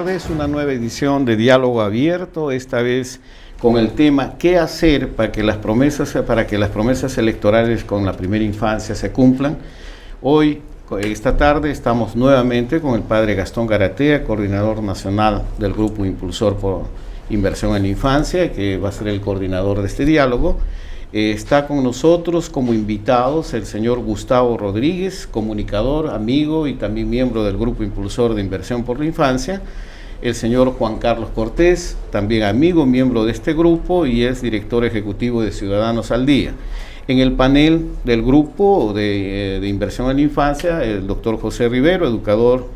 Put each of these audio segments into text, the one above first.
tardes, una nueva edición de Diálogo Abierto, esta vez con el tema ¿qué hacer para que las promesas electorales con la primera infancia se cumplan? Hoy, esta tarde, estamos nuevamente con el padre Gastón Garatea, coordinador nacional del Grupo Impulsor por Inversión en la Infancia, que va a ser el coordinador de este diálogo. Está con nosotros como invitados el señor Gustavo Rodríguez, comunicador, amigo y también miembro del Grupo Impulsor de Inversión por la Infancia, el señor Juan Carlos Cortés, también amigo, miembro de este grupo y es director ejecutivo de Ciudadanos al Día. En el panel del Grupo de Inversión en la Infancia, el doctor José Rivero, educador,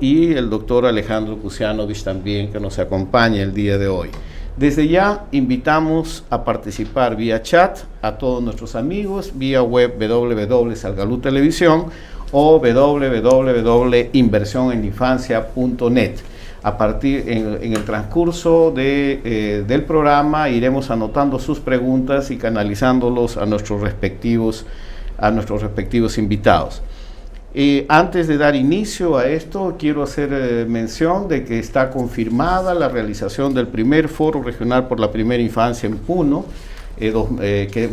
y el doctor Alejandro Kusianovich también, que nos acompaña el día de hoy. Desde ya invitamos a participar vía chat a todos nuestros amigos, vía web www.salgalú.televisión o www.inversioneninfancia.net. En el transcurso del programa iremos anotando sus preguntas y canalizándolos a nuestros respectivos invitados. Antes de dar inicio a esto, quiero hacer mención de que está confirmada la realización del primer foro regional por la primera infancia en Puno, que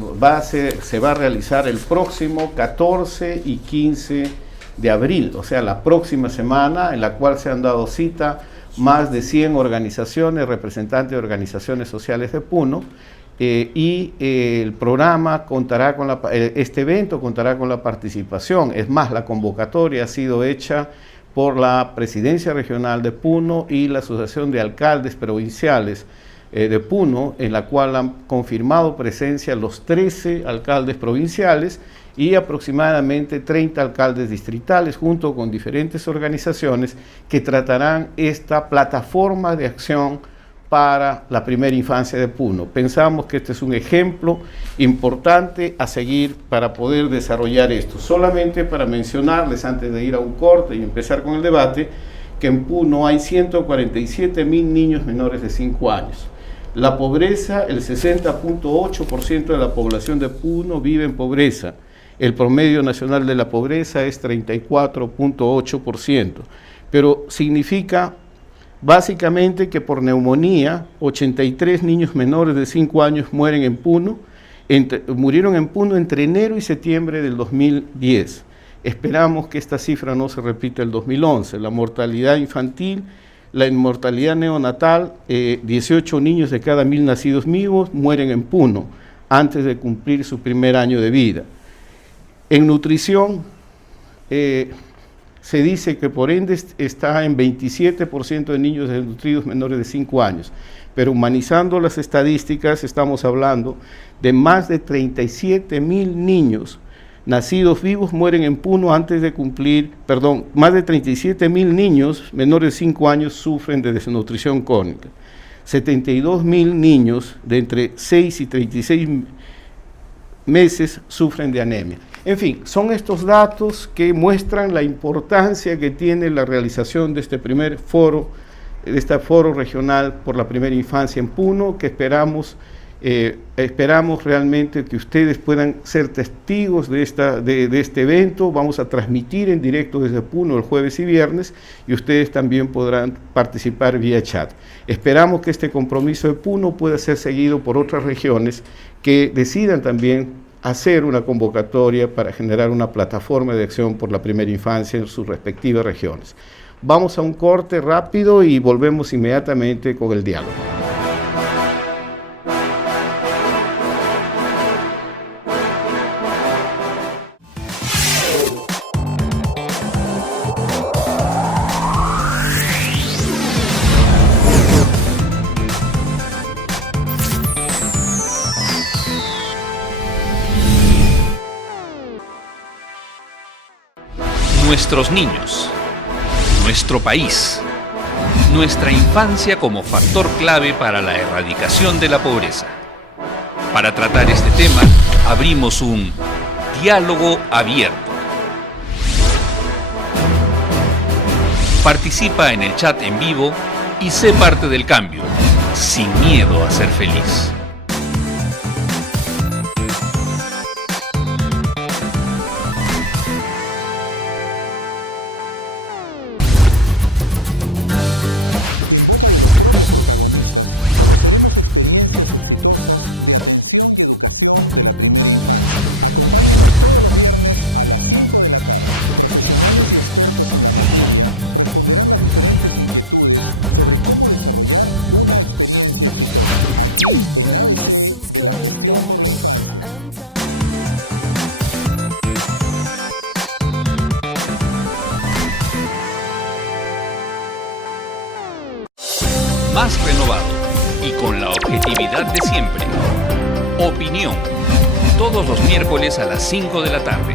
se va a realizar el próximo 14 y 15 de abril, o sea, la próxima semana, en la cual se han dado cita más de 100 organizaciones, representantes de organizaciones sociales de Puno, el programa contará con este evento contará con la participación. Es más, la convocatoria ha sido hecha por la Presidencia Regional de Puno y la Asociación de Alcaldes Provinciales de Puno, en la cual han confirmado presencia los 13 alcaldes provinciales y aproximadamente 30 alcaldes distritales, junto con diferentes organizaciones que tratarán esta plataforma de acción para la primera infancia de Puno. Pensamos que este es un ejemplo importante a seguir para poder desarrollar esto. Solamente para mencionarles, antes de ir a un corte y empezar con el debate, que en Puno hay 147,000 niños menores de 5 años. La pobreza, el 60.8% de la población de Puno vive en pobreza. El promedio nacional de la pobreza es 34.8%, pero significa básicamente que por neumonía 83 niños menores de 5 años murieron en Puno entre enero y septiembre del 2010. Esperamos que esta cifra no se repita el 2011. La mortalidad infantil, la inmortalidad neonatal, 18 niños de cada 1,000 nacidos vivos mueren en Puno antes de cumplir su primer año de vida. En nutrición, se dice que por ende está en 27% de niños desnutridos menores de 5 años, pero humanizando las estadísticas estamos hablando de más de 37,000 niños nacidos vivos mueren en Puno más de 37,000 niños menores de 5 años sufren de desnutrición crónica, 72,000 niños de entre 6 y 36 meses sufren de anemia. En fin, son estos datos que muestran la importancia que tiene la realización de este primer foro, de este foro regional por la primera infancia en Puno, que esperamos realmente que ustedes puedan ser testigos de este evento. Vamos a transmitir en directo desde Puno el jueves y viernes y ustedes también podrán participar vía chat. Esperamos que este compromiso de Puno pueda ser seguido por otras regiones que decidan también hacer una convocatoria para generar una plataforma de acción por la primera infancia en sus respectivas regiones. Vamos a un corte rápido y volvemos inmediatamente con el diálogo. Nuestros niños, nuestro país, nuestra infancia como factor clave para la erradicación de la pobreza. Para tratar este tema, abrimos un diálogo abierto. Participa en el chat en vivo y sé parte del cambio, sin miedo a ser feliz. En boca de los propios protagonistas, conoceremos experiencias exitosas de atención y educación de la primera infancia. Acompáñenos todos los viernes a las 5 de la tarde. Profesionales y expertos en la materia responderán las diferentes inquietudes sobre cómo desarrollar una experiencia exitosa. Aquí en ABC de la Gestión por la Infancia. Más renovado y con la objetividad de siempre. Opinión. Todos los miércoles a las 5 de la tarde.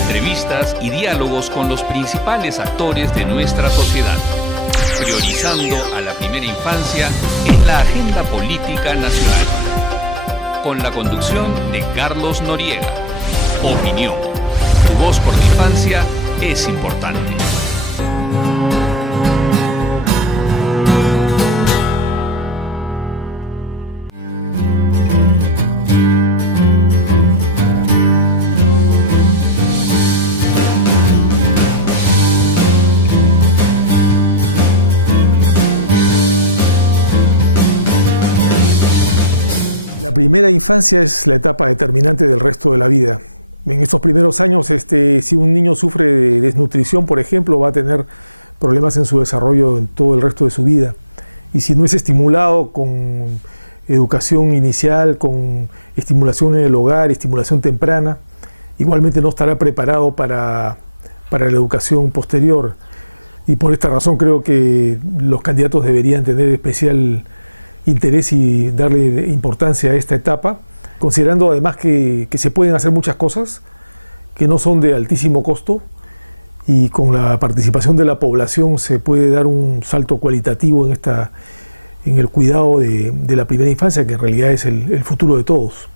Entrevistas y diálogos con los principales actores de nuestra sociedad. Priorizando a la primera infancia en la agenda política nacional. Con la conducción de Carlos Noriega. Opinión. Tu voz por la infancia es importante. La primera infancia es la etapa determinante del resto de la vida. En estos primeros años, si un niño sufre de desnutrición, por ejemplo, va a tener problemas en su desarrollo en todo el resto de su vida. Y si no es estimulado con educación inicial, con estimulación en el hogar, estimulación temprana, igualmente no estará preparado para la educación posterior. Y por esta razón creo que los candidatos deberían tener especial interés y darle importancia a esta etapa, considerando además que se pueden hacer muchas cosas que no son de altísimo costo y con la participación de la población se puede dar un salto cualitativo en el cuidado de la primera infancia, que en realidad es el futuro de todos.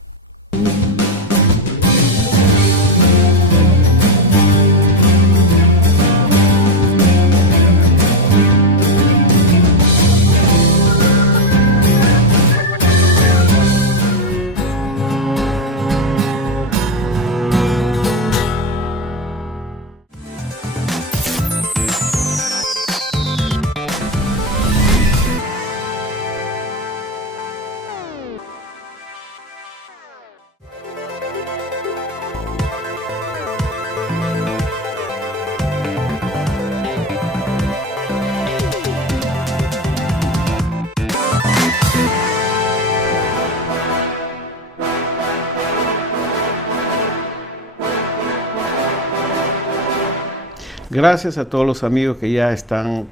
Gracias a todos los amigos que ya están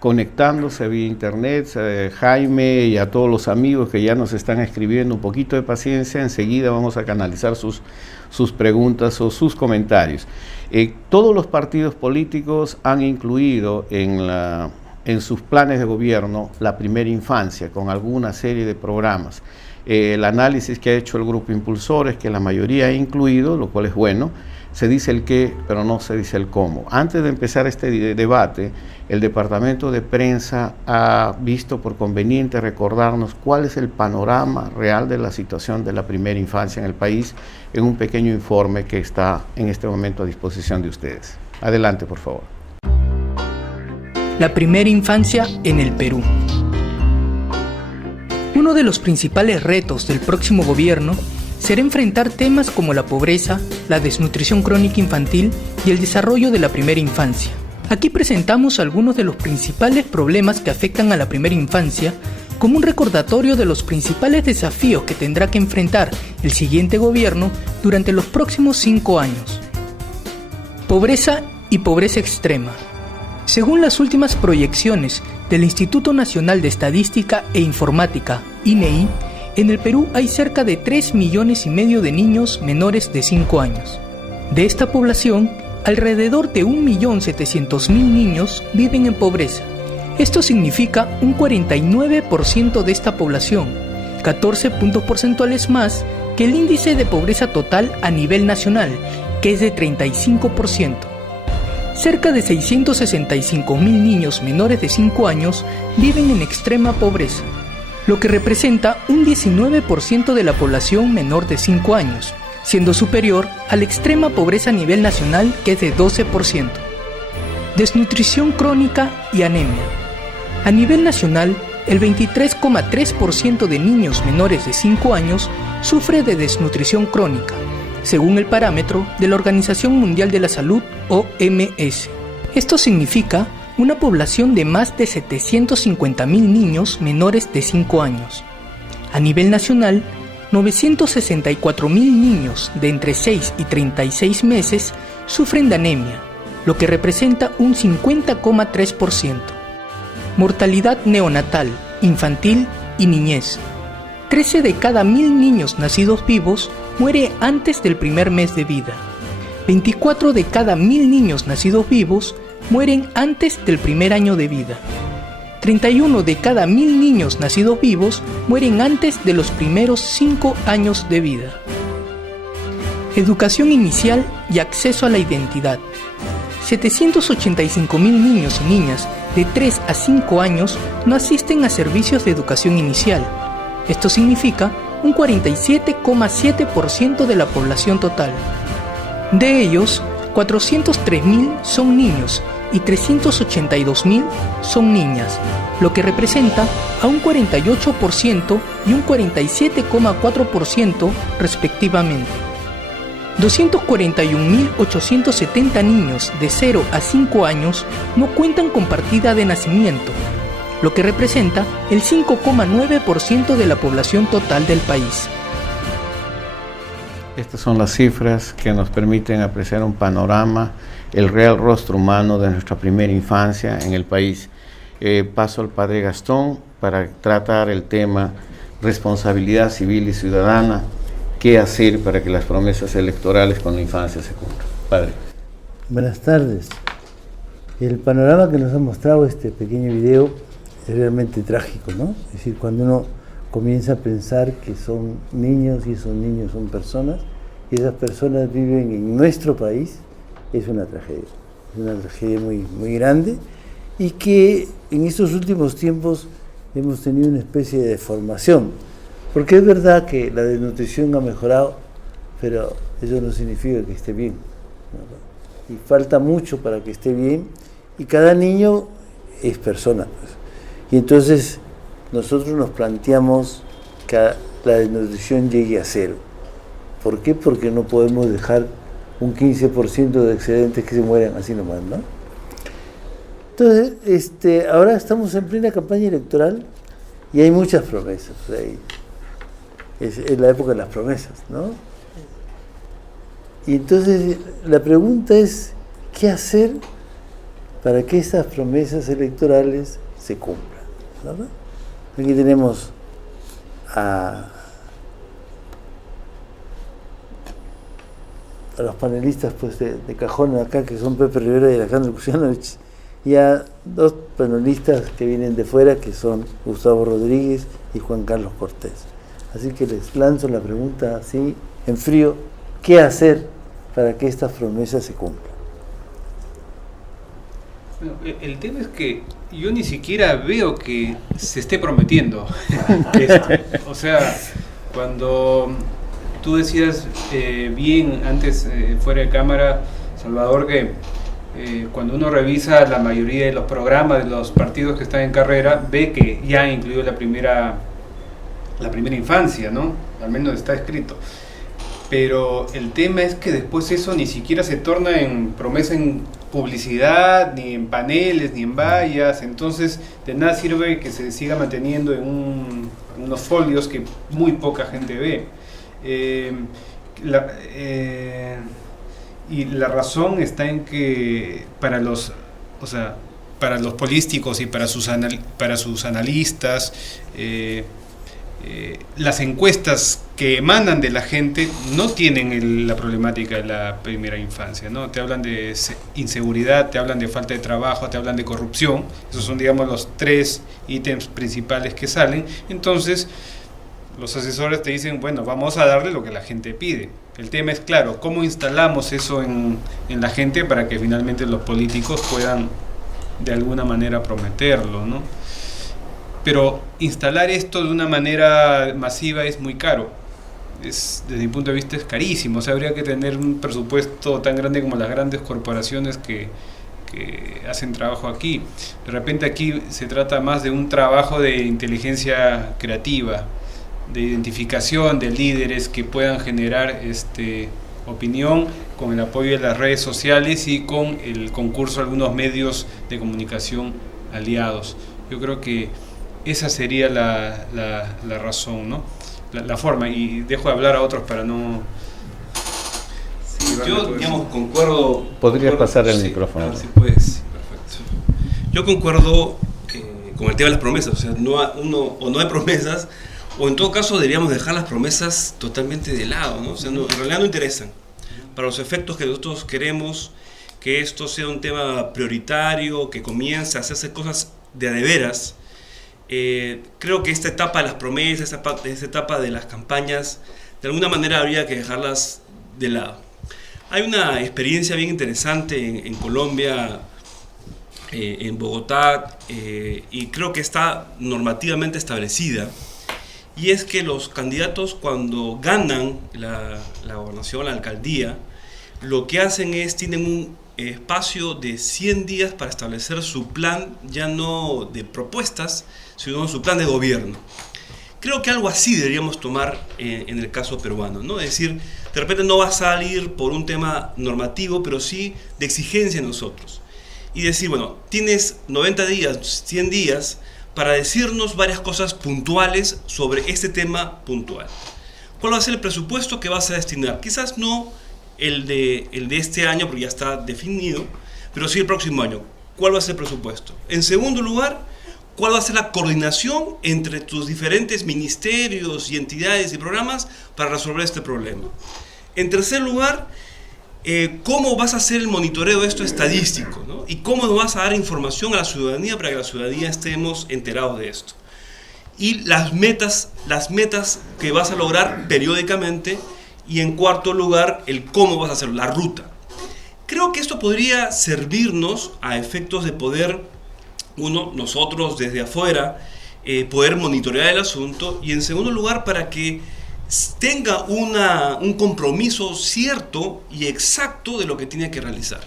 conectándose vía internet, Jaime y a todos los amigos que ya nos están escribiendo. Un poquito de paciencia, enseguida vamos a canalizar sus preguntas o sus comentarios. Todos los partidos políticos han incluido en sus planes de gobierno la primera infancia con alguna serie de programas. El análisis que ha hecho el grupo impulsor es que la mayoría ha incluido, lo cual es bueno. Se dice el qué, pero no se dice el cómo. Antes de empezar este debate, el Departamento de Prensa ha visto por conveniente recordarnos cuál es el panorama real de la situación de la primera infancia en el país en un pequeño informe que está en este momento a disposición de ustedes. Adelante, por favor. La primera infancia en el Perú. Uno de los principales retos del próximo gobierno será enfrentar temas como la pobreza, la desnutrición crónica infantil y el desarrollo de la primera infancia. Aquí presentamos algunos de los principales problemas que afectan a la primera infancia como un recordatorio de los principales desafíos que tendrá que enfrentar el siguiente gobierno durante los próximos 5 años. Pobreza y pobreza extrema. Según las últimas proyecciones del Instituto Nacional de Estadística e Informática, INEI, en el Perú hay cerca de 3,5 millones de niños menores de 5 años. De esta población, alrededor de 1.700.000 niños viven en pobreza. Esto significa un 49% de esta población, 14 puntos porcentuales más que el índice de pobreza total a nivel nacional, que es de 35%. Cerca de 665.000 niños menores de 5 años viven en extrema pobreza, lo que representa un 19% de la población menor de 5 años, siendo superior a la extrema pobreza a nivel nacional, que es de 12%. Desnutrición crónica y anemia. A nivel nacional, el 23,3% de niños menores de 5 años sufre de desnutrición crónica, según el parámetro de la Organización Mundial de la Salud, OMS. Esto significa una población de más de 750,000 niños menores de 5 años. A nivel nacional, 964,000 niños de entre 6 y 36 meses sufren de anemia, lo que representa un 50,3%. Mortalidad neonatal, infantil y niñez. 13 de cada 1.000 niños nacidos vivos muere antes del primer mes de vida. 24 de cada 1.000 niños nacidos vivos mueren antes del primer año de vida. 31 de cada 1.000 niños nacidos vivos mueren antes de los primeros 5 años de vida. Educación inicial y acceso a la identidad. 785,000 niños y niñas de 3 a 5 años no asisten a servicios de educación inicial. Esto significa un 47,7% de la población total. De ellos, 403,000 son niños y 382,000 son niñas, lo que representa a un 48% y un 47,4% respectivamente. 241,870 niños de 0 a 5 años no cuentan con partida de nacimiento, lo que representa el 5,9% de la población total del país. Estas son las cifras que nos permiten apreciar un panorama, el real rostro humano de nuestra primera infancia en el país. Paso al padre Gastón para tratar el tema responsabilidad civil y ciudadana. ¿Qué hacer para que las promesas electorales con la infancia se cumplan? Padre. Buenas tardes. El panorama que nos ha mostrado este pequeño video es realmente trágico, ¿no? Es decir, cuando uno comienza a pensar que son niños y esos niños son personas y esas personas viven en nuestro país, es una tragedia muy, muy grande, y que en estos últimos tiempos hemos tenido una especie de deformación. Porque es verdad que la desnutrición ha mejorado, pero eso no significa que esté bien, ¿no? Y falta mucho para que esté bien, y cada niño es persona, pues. Y entonces nosotros nos planteamos que la desnutrición llegue a 0. ¿Por qué? Porque no podemos dejar un 15% de excedentes que se mueran así nomás, ¿no? Entonces, ahora estamos en plena campaña electoral y hay muchas promesas ahí. Es la época de las promesas, ¿no? Y entonces la pregunta es, ¿qué hacer para que esas promesas electorales se cumplan? ¿Verdad? Aquí tenemos a los panelistas pues, de cajón acá, que son Pepe Rivera y Alejandro Kusianovich, y a 2 panelistas que vienen de fuera, que son Gustavo Rodríguez y Juan Carlos Cortés. Así que les lanzo la pregunta así, en frío, ¿qué hacer para que estas promesas se cumplan? Bueno, el tema es que yo ni siquiera veo que se esté prometiendo esto. O sea, cuando tú decías bien antes, fuera de cámara, Salvador, que cuando uno revisa la mayoría de los programas de los partidos que están en carrera, ve que ya ha incluido la primera infancia, ¿no? Al menos está escrito. Pero el tema es que después eso ni siquiera se torna en promesa en publicidad, ni en paneles, ni en vallas. Entonces, de nada sirve que se siga manteniendo en unos folios que muy poca gente ve. Y la razón está en que para los políticos y para sus analistas, las encuestas que emanan de la gente no tienen la problemática de la primera infancia, ¿no? Te hablan de inseguridad, te hablan de falta de trabajo, te hablan de corrupción. Esos son, digamos, los 3 ítems principales que salen. Entonces, los asesores te dicen, bueno, vamos a darle lo que la gente pide. El tema es, claro, ¿cómo instalamos eso en la gente para que finalmente los políticos puedan de alguna manera prometerlo, ¿no? Pero instalar esto de una manera masiva es muy caro. Desde mi punto de vista es carísimo. O sea, habría que tener un presupuesto tan grande como las grandes corporaciones que que hacen trabajo aquí. De repente aquí se trata más de un trabajo de inteligencia creativa, de identificación de líderes que puedan generar opinión con el apoyo de las redes sociales y con el concurso de algunos medios de comunicación aliados. Yo creo que esa sería la razón, ¿no? La forma, y dejo de hablar a otros para no... Sí, yo, digamos, concuerdo... Podrías pasar el micrófono. Sí, pues, perfecto. Yo concuerdo con el tema de las promesas, o sea, no hay promesas, o en todo caso deberíamos dejar las promesas totalmente de lado, ¿no? O sea, en realidad no interesan. Para los efectos que nosotros queremos que esto sea un tema prioritario, que comience a hacerse cosas de a de veras, creo que esta etapa de las promesas, esta etapa de las campañas, de alguna manera habría que dejarlas de lado. Hay una experiencia bien interesante en Colombia, en Bogotá, y creo que está normativamente establecida, y es que los candidatos, cuando ganan la gobernación, la alcaldía, lo que hacen es, tienen un espacio de 100 días para establecer su plan, ya no de propuestas, sino su plan de gobierno. Creo que algo así deberíamos tomar en el caso peruano, ¿no? Es decir, de repente no va a salir por un tema normativo, pero sí de exigencia en nosotros. Y decir, bueno, tienes 90 días, 100 días, para decirnos varias cosas puntuales sobre este tema puntual. ¿Cuál va a ser el presupuesto que vas a destinar? Quizás no el de este año, porque ya está definido, pero sí el próximo año. ¿Cuál va a ser el presupuesto? En segundo lugar, ¿cuál va a ser la coordinación entre tus diferentes ministerios y entidades y programas para resolver este problema? En tercer lugar, ¿cómo vas a hacer el monitoreo de esto estadístico, ¿no? Y cómo nos vas a dar información a la ciudadanía para que la ciudadanía estemos enterados de esto. Y las metas que vas a lograr periódicamente. Y en cuarto lugar, el cómo vas a hacer la ruta. Creo que esto podría servirnos a efectos de poder, nosotros desde afuera, poder monitorear el asunto, y en segundo lugar, para que tenga un compromiso cierto y exacto de lo que tiene que realizar.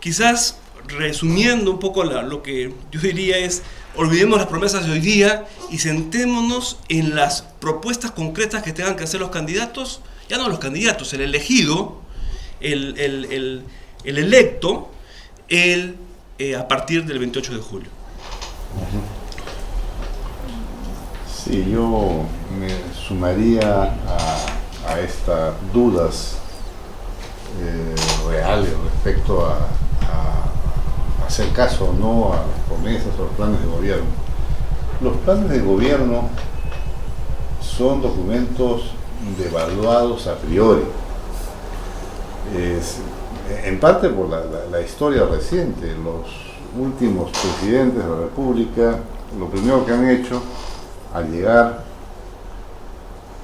Quizás, resumiendo un poco lo que yo diría es, olvidemos las promesas de hoy día y centrémonos en las propuestas concretas que tengan que hacer los candidatos, ya no los candidatos, el elegido, el electo, a partir del 28 de julio. Sí, yo me sumaría a estas dudas reales respecto a hacer caso o no a las promesas o los planes de gobierno. Los planes de gobierno son documentos devaluados a priori, en parte por la historia reciente. Los últimos presidentes de la República, lo primero que han hecho al llegar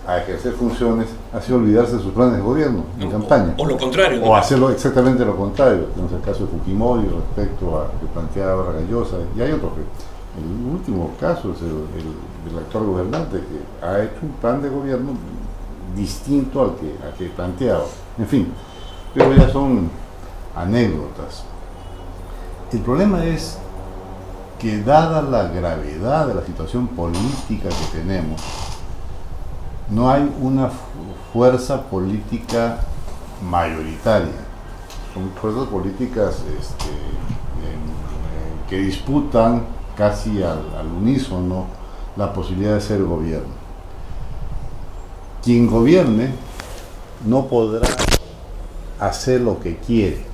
a ejercer funciones ha sido olvidarse de sus planes de gobierno en campaña. O lo contrario. O hacerlo exactamente lo contrario. Tenemos el caso de Fujimori respecto a que planteaba Vargallosa, y hay otro que... El último caso es el actual gobernante, que ha hecho un plan de gobierno distinto al que planteaba. En fin, pero ya son anécdotas. El problema es que, dada la gravedad de la situación política que tenemos, no hay una fuerza política mayoritaria. Son fuerzas políticas que disputan casi al unísono la posibilidad de ser gobierno. Quien gobierne no podrá hacer lo que quiere.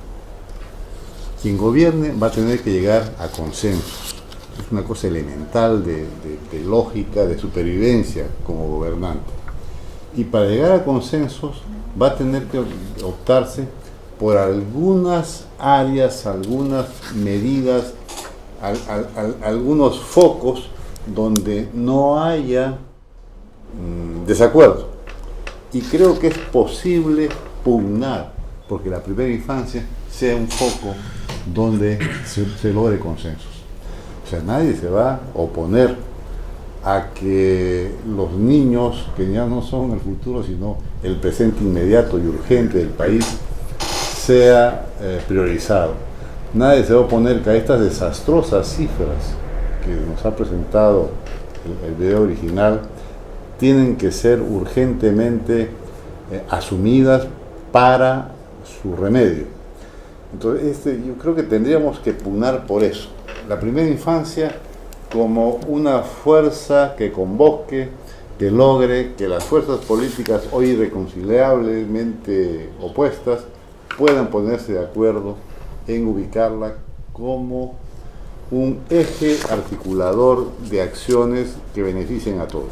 Quien gobierne va a tener que llegar a consensos. Es una cosa elemental de lógica, de supervivencia como gobernante. Y para llegar a consensos va a tener que optarse por algunas áreas, algunas medidas, algunos focos donde no haya desacuerdo. Y creo que es posible pugnar porque la primera infancia sea un foco donde se logre consensos. O sea, nadie se va a oponer a que los niños, que ya no son el futuro sino el presente inmediato y urgente del país, sea priorizado. nadie se va a oponer que a estas desastrosas cifras que nos ha presentado el video original tienen que ser urgentemente asumidas para su remedio. Entonces, yo creo que tendríamos que pugnar por eso. La primera infancia como una fuerza que convoque, que logre que las fuerzas políticas hoy irreconciliablemente opuestas puedan ponerse de acuerdo en ubicarla como un eje articulador de acciones que beneficien a todos.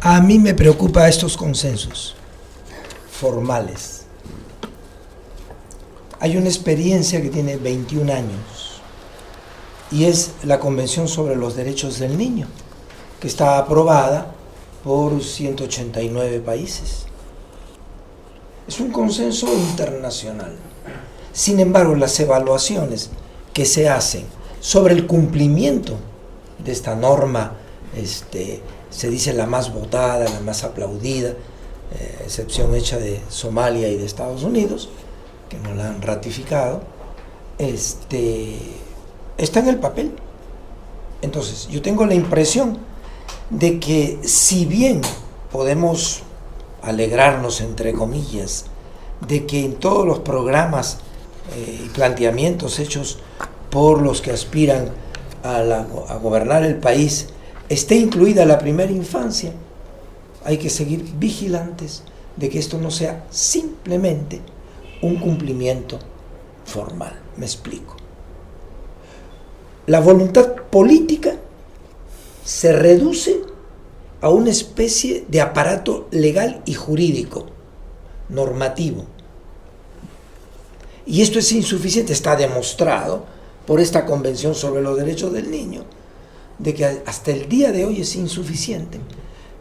A mí me preocupa estos consensos formales. Hay una experiencia que tiene 21 años y es la Convención sobre los Derechos del Niño, que está aprobada por 189 países. Es un consenso internacional. Sin embargo, las evaluaciones que se hacen sobre el cumplimiento de esta norma, se dice la más votada, la más aplaudida, excepción hecha de Somalia y de Estados Unidos, que no la han ratificado, está en el papel. Entonces, yo tengo la impresión de que si bien podemos alegrarnos, entre comillas, de que en todos los programas y planteamientos hechos por los que aspiran a gobernar el país esté incluida la primera infancia, hay que seguir vigilantes de que esto no sea simplemente un cumplimiento formal. Me explico. La voluntad política se reduce a una especie de aparato legal y jurídico, normativo. Y esto es insuficiente, está demostrado por esta Convención sobre los Derechos del Niño, de que hasta el día de hoy es insuficiente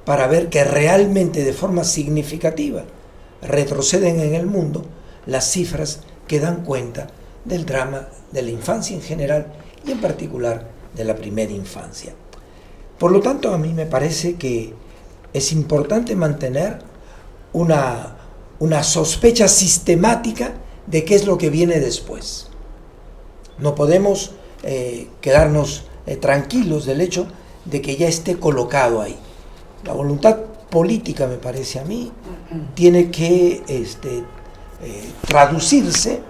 para ver que realmente de forma significativa retroceden en el mundo las cifras que dan cuenta del drama de la infancia en general y en particular de la primera infancia. Por lo tanto, a mí me parece que es importante mantener una sospecha sistemática de qué es lo que viene después. No podemos quedarnos tranquilos del hecho de que ya esté colocado ahí. La voluntad política, me parece a mí, tiene que traducirse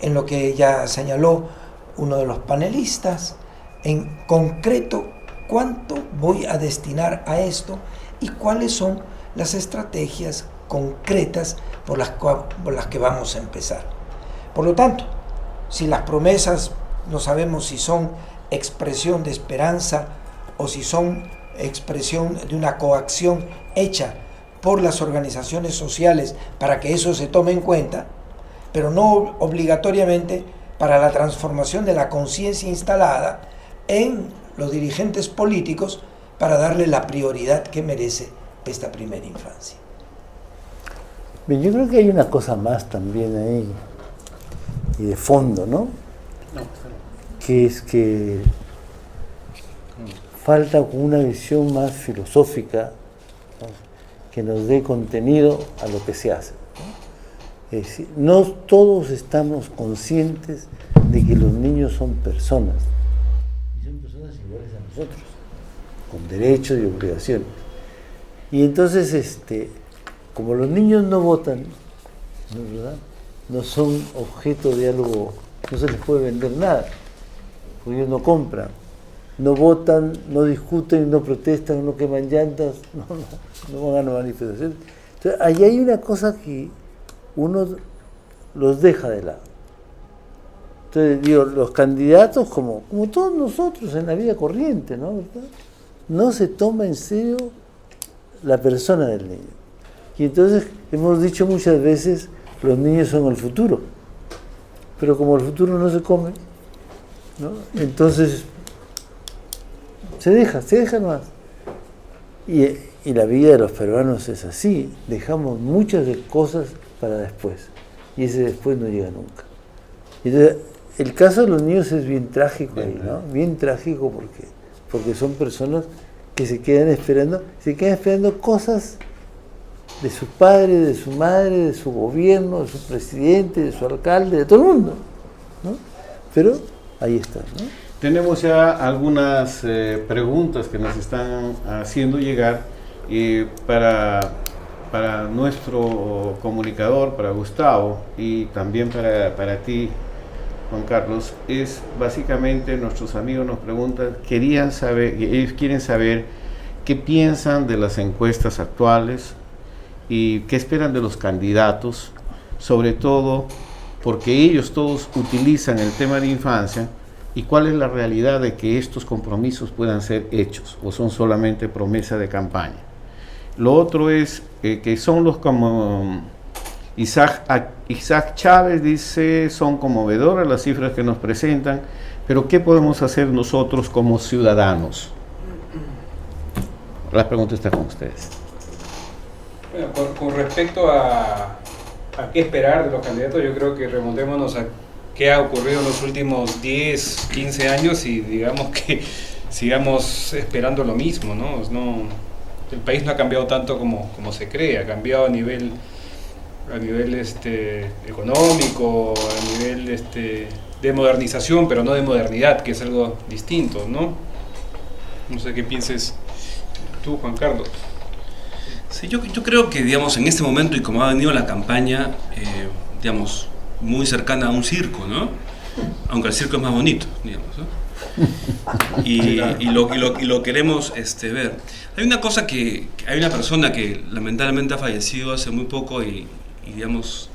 en lo que ya señaló uno de los panelistas, en concreto cuánto voy a destinar a esto y cuáles son las estrategias concretas por las que vamos a empezar. Por lo tanto, si las promesas no sabemos si son expresión de esperanza o si son expresión de una coacción hecha por las organizaciones sociales para que eso se tome en cuenta, pero no obligatoriamente para la transformación de la conciencia instalada en los dirigentes políticos para darle la prioridad que merece esta primera infancia. Bien, yo creo que hay una cosa más también ahí, y de fondo, ¿no? Que es que falta una visión más filosófica, ¿no?, que nos dé contenido a lo que se hace, ¿no? Es decir, no todos estamos conscientes de que los niños son personas, y son personas iguales a nosotros, con derechos y obligaciones. Y entonces, como los niños no votan, ¿no, verdad?, no son objeto de algo, no se les puede vender nada, porque ellos no compran, no votan, no discuten, no protestan, no queman llantas, no van a manifestaciones. Entonces, ahí hay una cosa que uno los deja de lado. Entonces, digo, los candidatos, como todos nosotros en la vida corriente, ¿no?, ¿verdad?, no se toma en serio la persona del niño. Y entonces, hemos dicho muchas veces, los niños son el futuro, pero como el futuro no se come, ¿no?, entonces se deja más. Y la vida de los peruanos es así, dejamos muchas cosas para después, y ese después no llega nunca. Entonces, el caso de los niños es bien trágico ahí, ¿no? Bien trágico porque son personas que se quedan esperando cosas de su padre, de su madre, de su gobierno, de su presidente, de su alcalde, de todo el mundo, ¿no? Pero ahí está, ¿no? Tenemos ya algunas preguntas que nos están haciendo llegar para nuestro comunicador, para Gustavo, y también para ti, Juan Carlos. Es básicamente, nuestros amigos nos preguntan, ellos quieren saber qué piensan de las encuestas actuales y qué esperan de los candidatos, sobre todo porque ellos todos utilizan el tema de infancia, y cuál es la realidad de que estos compromisos puedan ser hechos o son solamente promesa de campaña. Lo otro es que son los como Isaac Chávez dice, son conmovedoras las cifras que nos presentan, pero ¿qué podemos hacer nosotros como ciudadanos? La pregunta está con ustedes. Bueno, con respecto a qué esperar de los candidatos, yo creo que remontémonos a qué ha ocurrido en los últimos 10, 15 años y digamos que sigamos esperando lo mismo, ¿no? El país no ha cambiado tanto como se cree, ha cambiado a nivel económico, a nivel de modernización, pero no de modernidad, que es algo distinto, ¿no? No sé qué pienses tú, Juan Carlos. Sí, yo creo que, digamos, en este momento, y como ha venido la campaña, digamos, muy cercana a un circo, ¿no? Aunque el circo es más bonito, digamos, ¿no? Y lo queremos ver. Hay una cosa hay una persona que lamentablemente ha fallecido hace muy poco y digamos,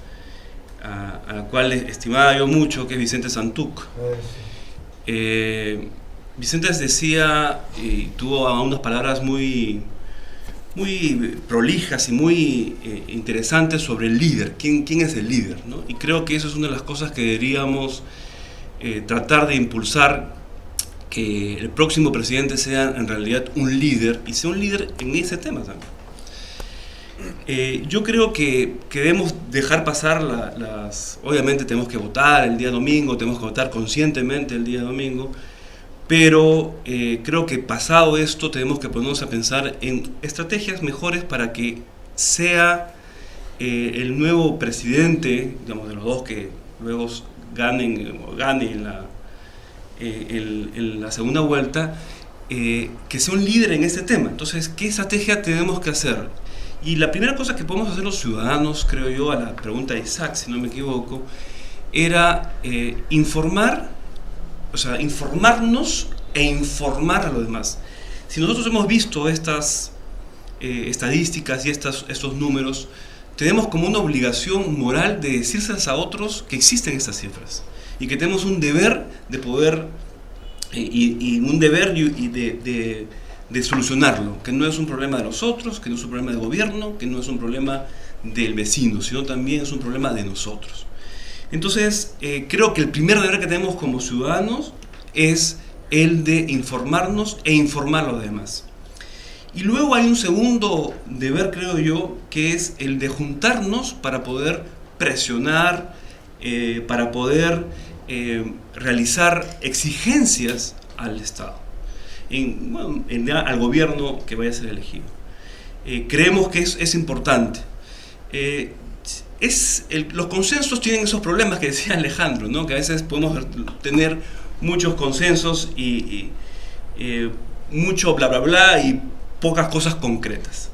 a la cual estimaba yo mucho, que es Vicente Santuc. Vicente decía, y tuvo unas palabras muy prolijas y muy interesantes sobre el líder, quién es el líder, ¿no? Y creo que eso es una de las cosas que deberíamos tratar de impulsar, que el próximo presidente sea en realidad un líder, y sea un líder en ese tema también. Yo creo que debemos dejar pasar obviamente tenemos que votar el día domingo, tenemos que votar conscientemente el día domingo, pero creo que pasado esto tenemos que ponernos a pensar en estrategias mejores para que sea el nuevo presidente, digamos, de los dos que luego gane en la segunda vuelta, que sea un líder en este tema. Entonces, ¿qué estrategia tenemos que hacer? Y la primera cosa que podemos hacer los ciudadanos, creo yo, a la pregunta de Isaac, si no me equivoco, era informarnos e informar a los demás. Si nosotros hemos visto estas estadísticas y estos números, tenemos como una obligación moral de decírselas a otros que existen estas cifras y que tenemos un deber de poder de solucionarlo, que no es un problema de nosotros, que no es un problema del gobierno, que no es un problema del vecino, sino también es un problema de nosotros. Entonces, creo que el primer deber que tenemos como ciudadanos es el de informarnos e informar a los demás. Y luego hay un segundo deber, creo yo, que es el de juntarnos para poder presionar, para poder realizar exigencias al Estado, al gobierno que vaya a ser elegido. Creemos que es importante. Los consensos tienen esos problemas que decía Alejandro, ¿no? Que a veces podemos tener muchos consensos y mucho bla bla bla y pocas cosas concretas.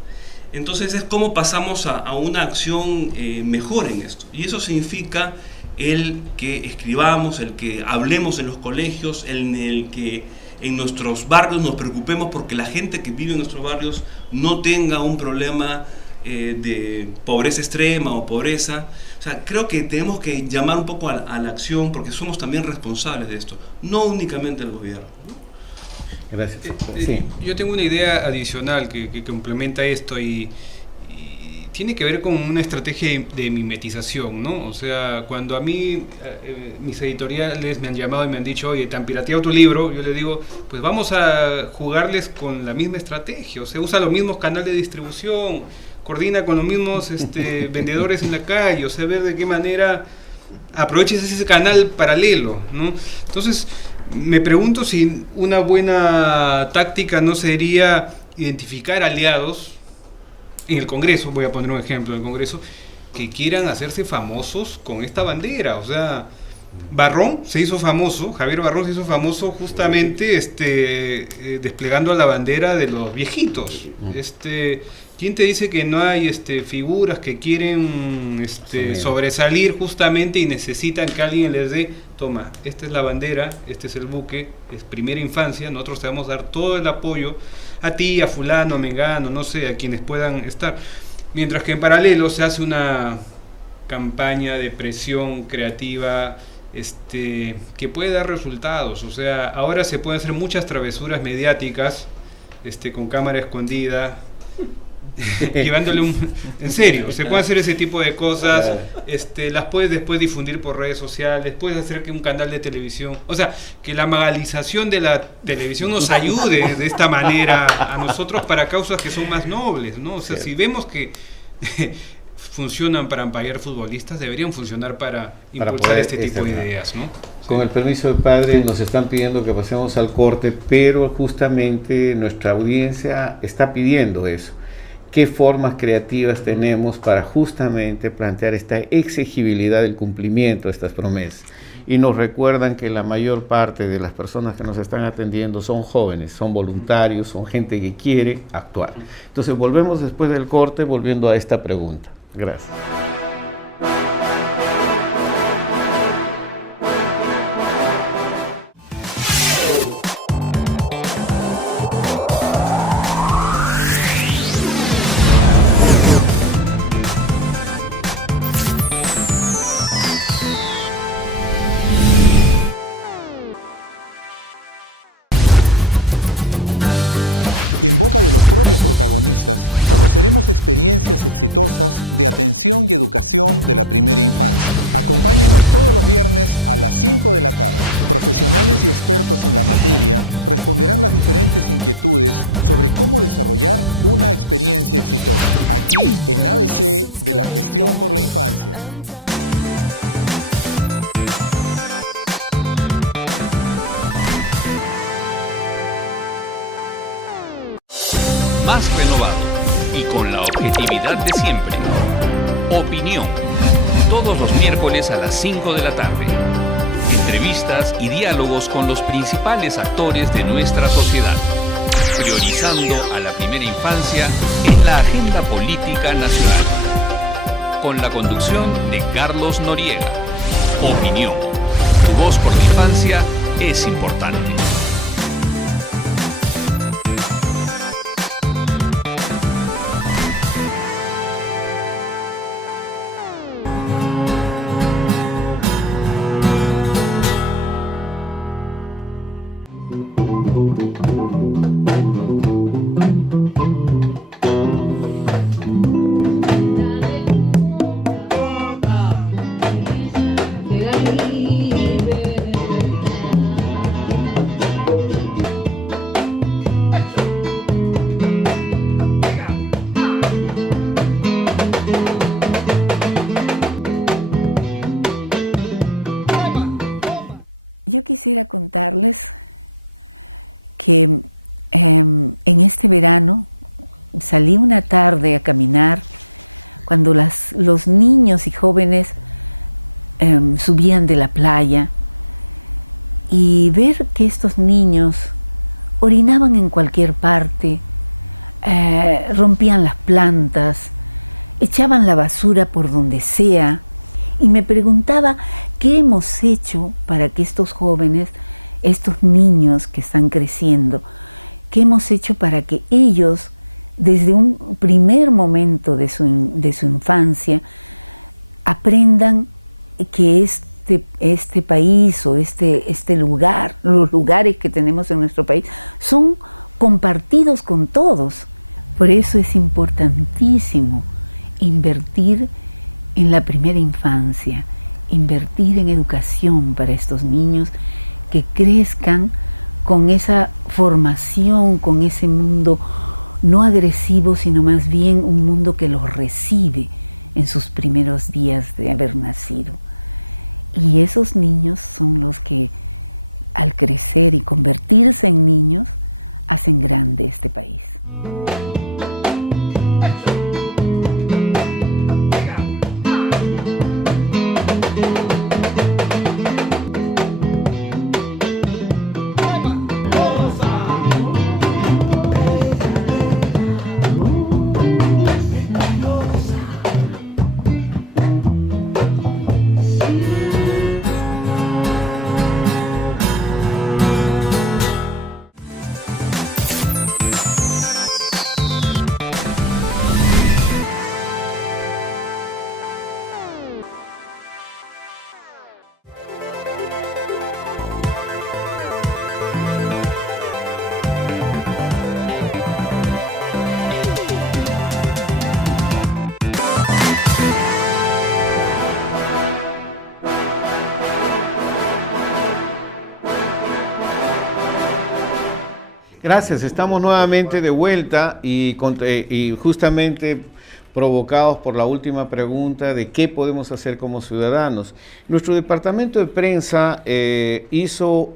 Entonces es como pasamos a una acción mejor en esto, y eso significa el que escribamos, el que hablemos en los colegios, el que en nuestros barrios nos preocupemos porque la gente que vive en nuestros barrios no tenga un problema de pobreza extrema o pobreza. O sea, creo que tenemos que llamar un poco a la acción, porque somos también responsables de esto, no únicamente el gobierno, ¿no? Gracias. Sí. Yo tengo una idea adicional que complementa esto y tiene que ver con una estrategia de mimetización, ¿no? O sea, cuando a mí mis editoriales me han llamado y me han dicho, oye, ¿te han pirateado tu libro? Yo les digo, pues vamos a jugarles con la misma estrategia. O sea, usa los mismos canales de distribución, coordina con los mismos vendedores en la calle, o sea, ver de qué manera aproveches ese canal paralelo, ¿no? Entonces, me pregunto si una buena táctica no sería identificar aliados en el Congreso, voy a poner un ejemplo, en el Congreso, que quieran hacerse famosos con esta bandera. O sea, Barrón se hizo famoso, Javier Barrón se hizo famoso justamente desplegando la bandera de los viejitos. ¿Quién te dice que no hay figuras que quieren sobresalir justamente y necesitan que alguien les dé, toma, esta es la bandera, este es el buque, es primera infancia, nosotros te vamos a dar todo el apoyo a ti, a fulano, a mengano, no sé, a quienes puedan estar. Mientras que en paralelo se hace una campaña de presión creativa que puede dar resultados. O sea, ahora se pueden hacer muchas travesuras mediáticas con cámara escondida, llevándole en serio, se puede hacer ese tipo de cosas, las puedes después difundir por redes sociales, puedes hacer que un canal de televisión, o sea, que la magalización de la televisión nos ayude de esta manera a nosotros para causas que son más nobles, ¿no? O sea, si vemos que funcionan para ampañar futbolistas, deberían funcionar para impulsar este tipo de ideas, ¿no? Con el permiso del padre, nos están pidiendo que pasemos al corte, pero justamente nuestra audiencia está pidiendo eso. ¿Qué formas creativas tenemos para justamente plantear esta exigibilidad del cumplimiento de estas promesas? Y nos recuerdan que la mayor parte de las personas que nos están atendiendo son jóvenes, son voluntarios, son gente que quiere actuar. Entonces volvemos después del corte volviendo a esta pregunta. Gracias. En boca de los propios protagonistas, conoceremos experiencias exitosas de atención y educación de la primera infancia. Acompáñenos todos los viernes a las 5 de la tarde. Profesionales y expertos en la materia responderán las diferentes inquietudes sobre cómo desarrollar una experiencia exitosa. Aquí en ABC de la Gestión por la Infancia. Más renovado y con la objetividad de siempre. Opinión. Todos los miércoles a las 5 de la tarde. Entrevistas y diálogos con los principales actores de nuestra sociedad. Priorizando a la primera infancia en la agenda política nacional. Con la conducción de Carlos Noriega. Opinión. Tu voz por la infancia es importante. Yo quisiera contarles que en este verano salí una tarde a caminar cuando los niños y jóvenes subían de la playa y ver que estos niños orinaban en cualquier parte, rompían las plantas, echaban la basura por donde sea. Y me preguntaba qué hemos hecho para que estos jóvenes, estos niños que están creciendo, qué hemos hecho para que ellos, desde un primer momento de su infancia, aprendan que este país o este lugar, los lugares que tenemos en nuestro país, son compartidos con todos. Por eso es importantísimo invertir en la primera infancia, invertir en educación para estos niños que crezcan con esa formación, con ese mundo no agresivo, sino más bien un mundo que los recibe en sus primeros días de haber nacido. Y esos niños son los que, al crecer y convertirse en niños, hacen grande este país. Gracias, estamos nuevamente de vuelta y justamente provocados por la última pregunta de qué podemos hacer como ciudadanos. Nuestro departamento de prensa hizo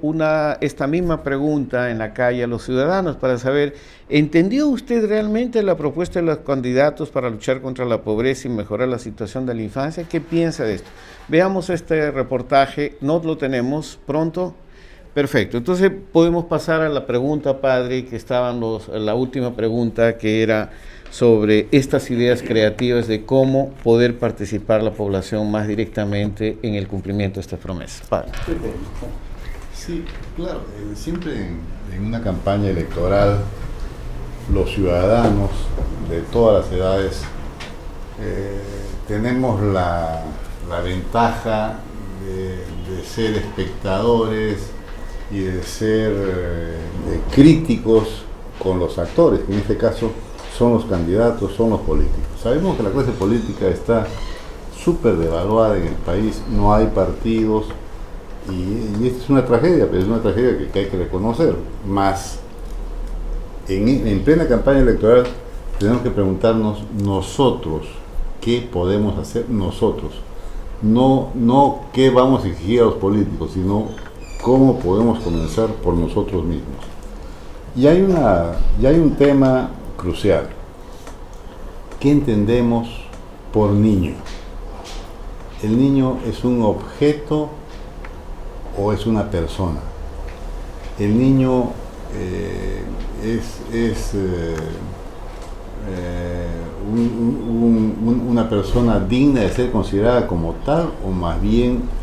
esta misma pregunta en la calle a los ciudadanos para saber, ¿entendió usted realmente la propuesta de los candidatos para luchar contra la pobreza y mejorar la situación de la infancia? ¿Qué piensa de esto? Veamos este reportaje, ¿no lo tenemos pronto? Perfecto, entonces podemos pasar a la pregunta, padre, que estaban la última pregunta, que era sobre estas ideas creativas de cómo poder participar la población más directamente en el cumplimiento de estas promesas. Padre. Sí, claro, siempre en una campaña electoral los ciudadanos de todas las edades tenemos la ventaja de ser espectadores y de ser críticos con los actores, que en este caso son los candidatos, son los políticos. Sabemos que la clase política está súper devaluada en el país, no hay partidos, y esta es una tragedia, pero es una tragedia que hay que reconocer. Más en plena campaña electoral tenemos que preguntarnos nosotros qué podemos hacer nosotros, no qué vamos a exigir a los políticos, sino cómo podemos comenzar por nosotros mismos. Y hay un tema crucial. ¿Qué entendemos por niño? ¿El niño es un objeto o es una persona? El niño es una persona digna de ser considerada como tal, o más bien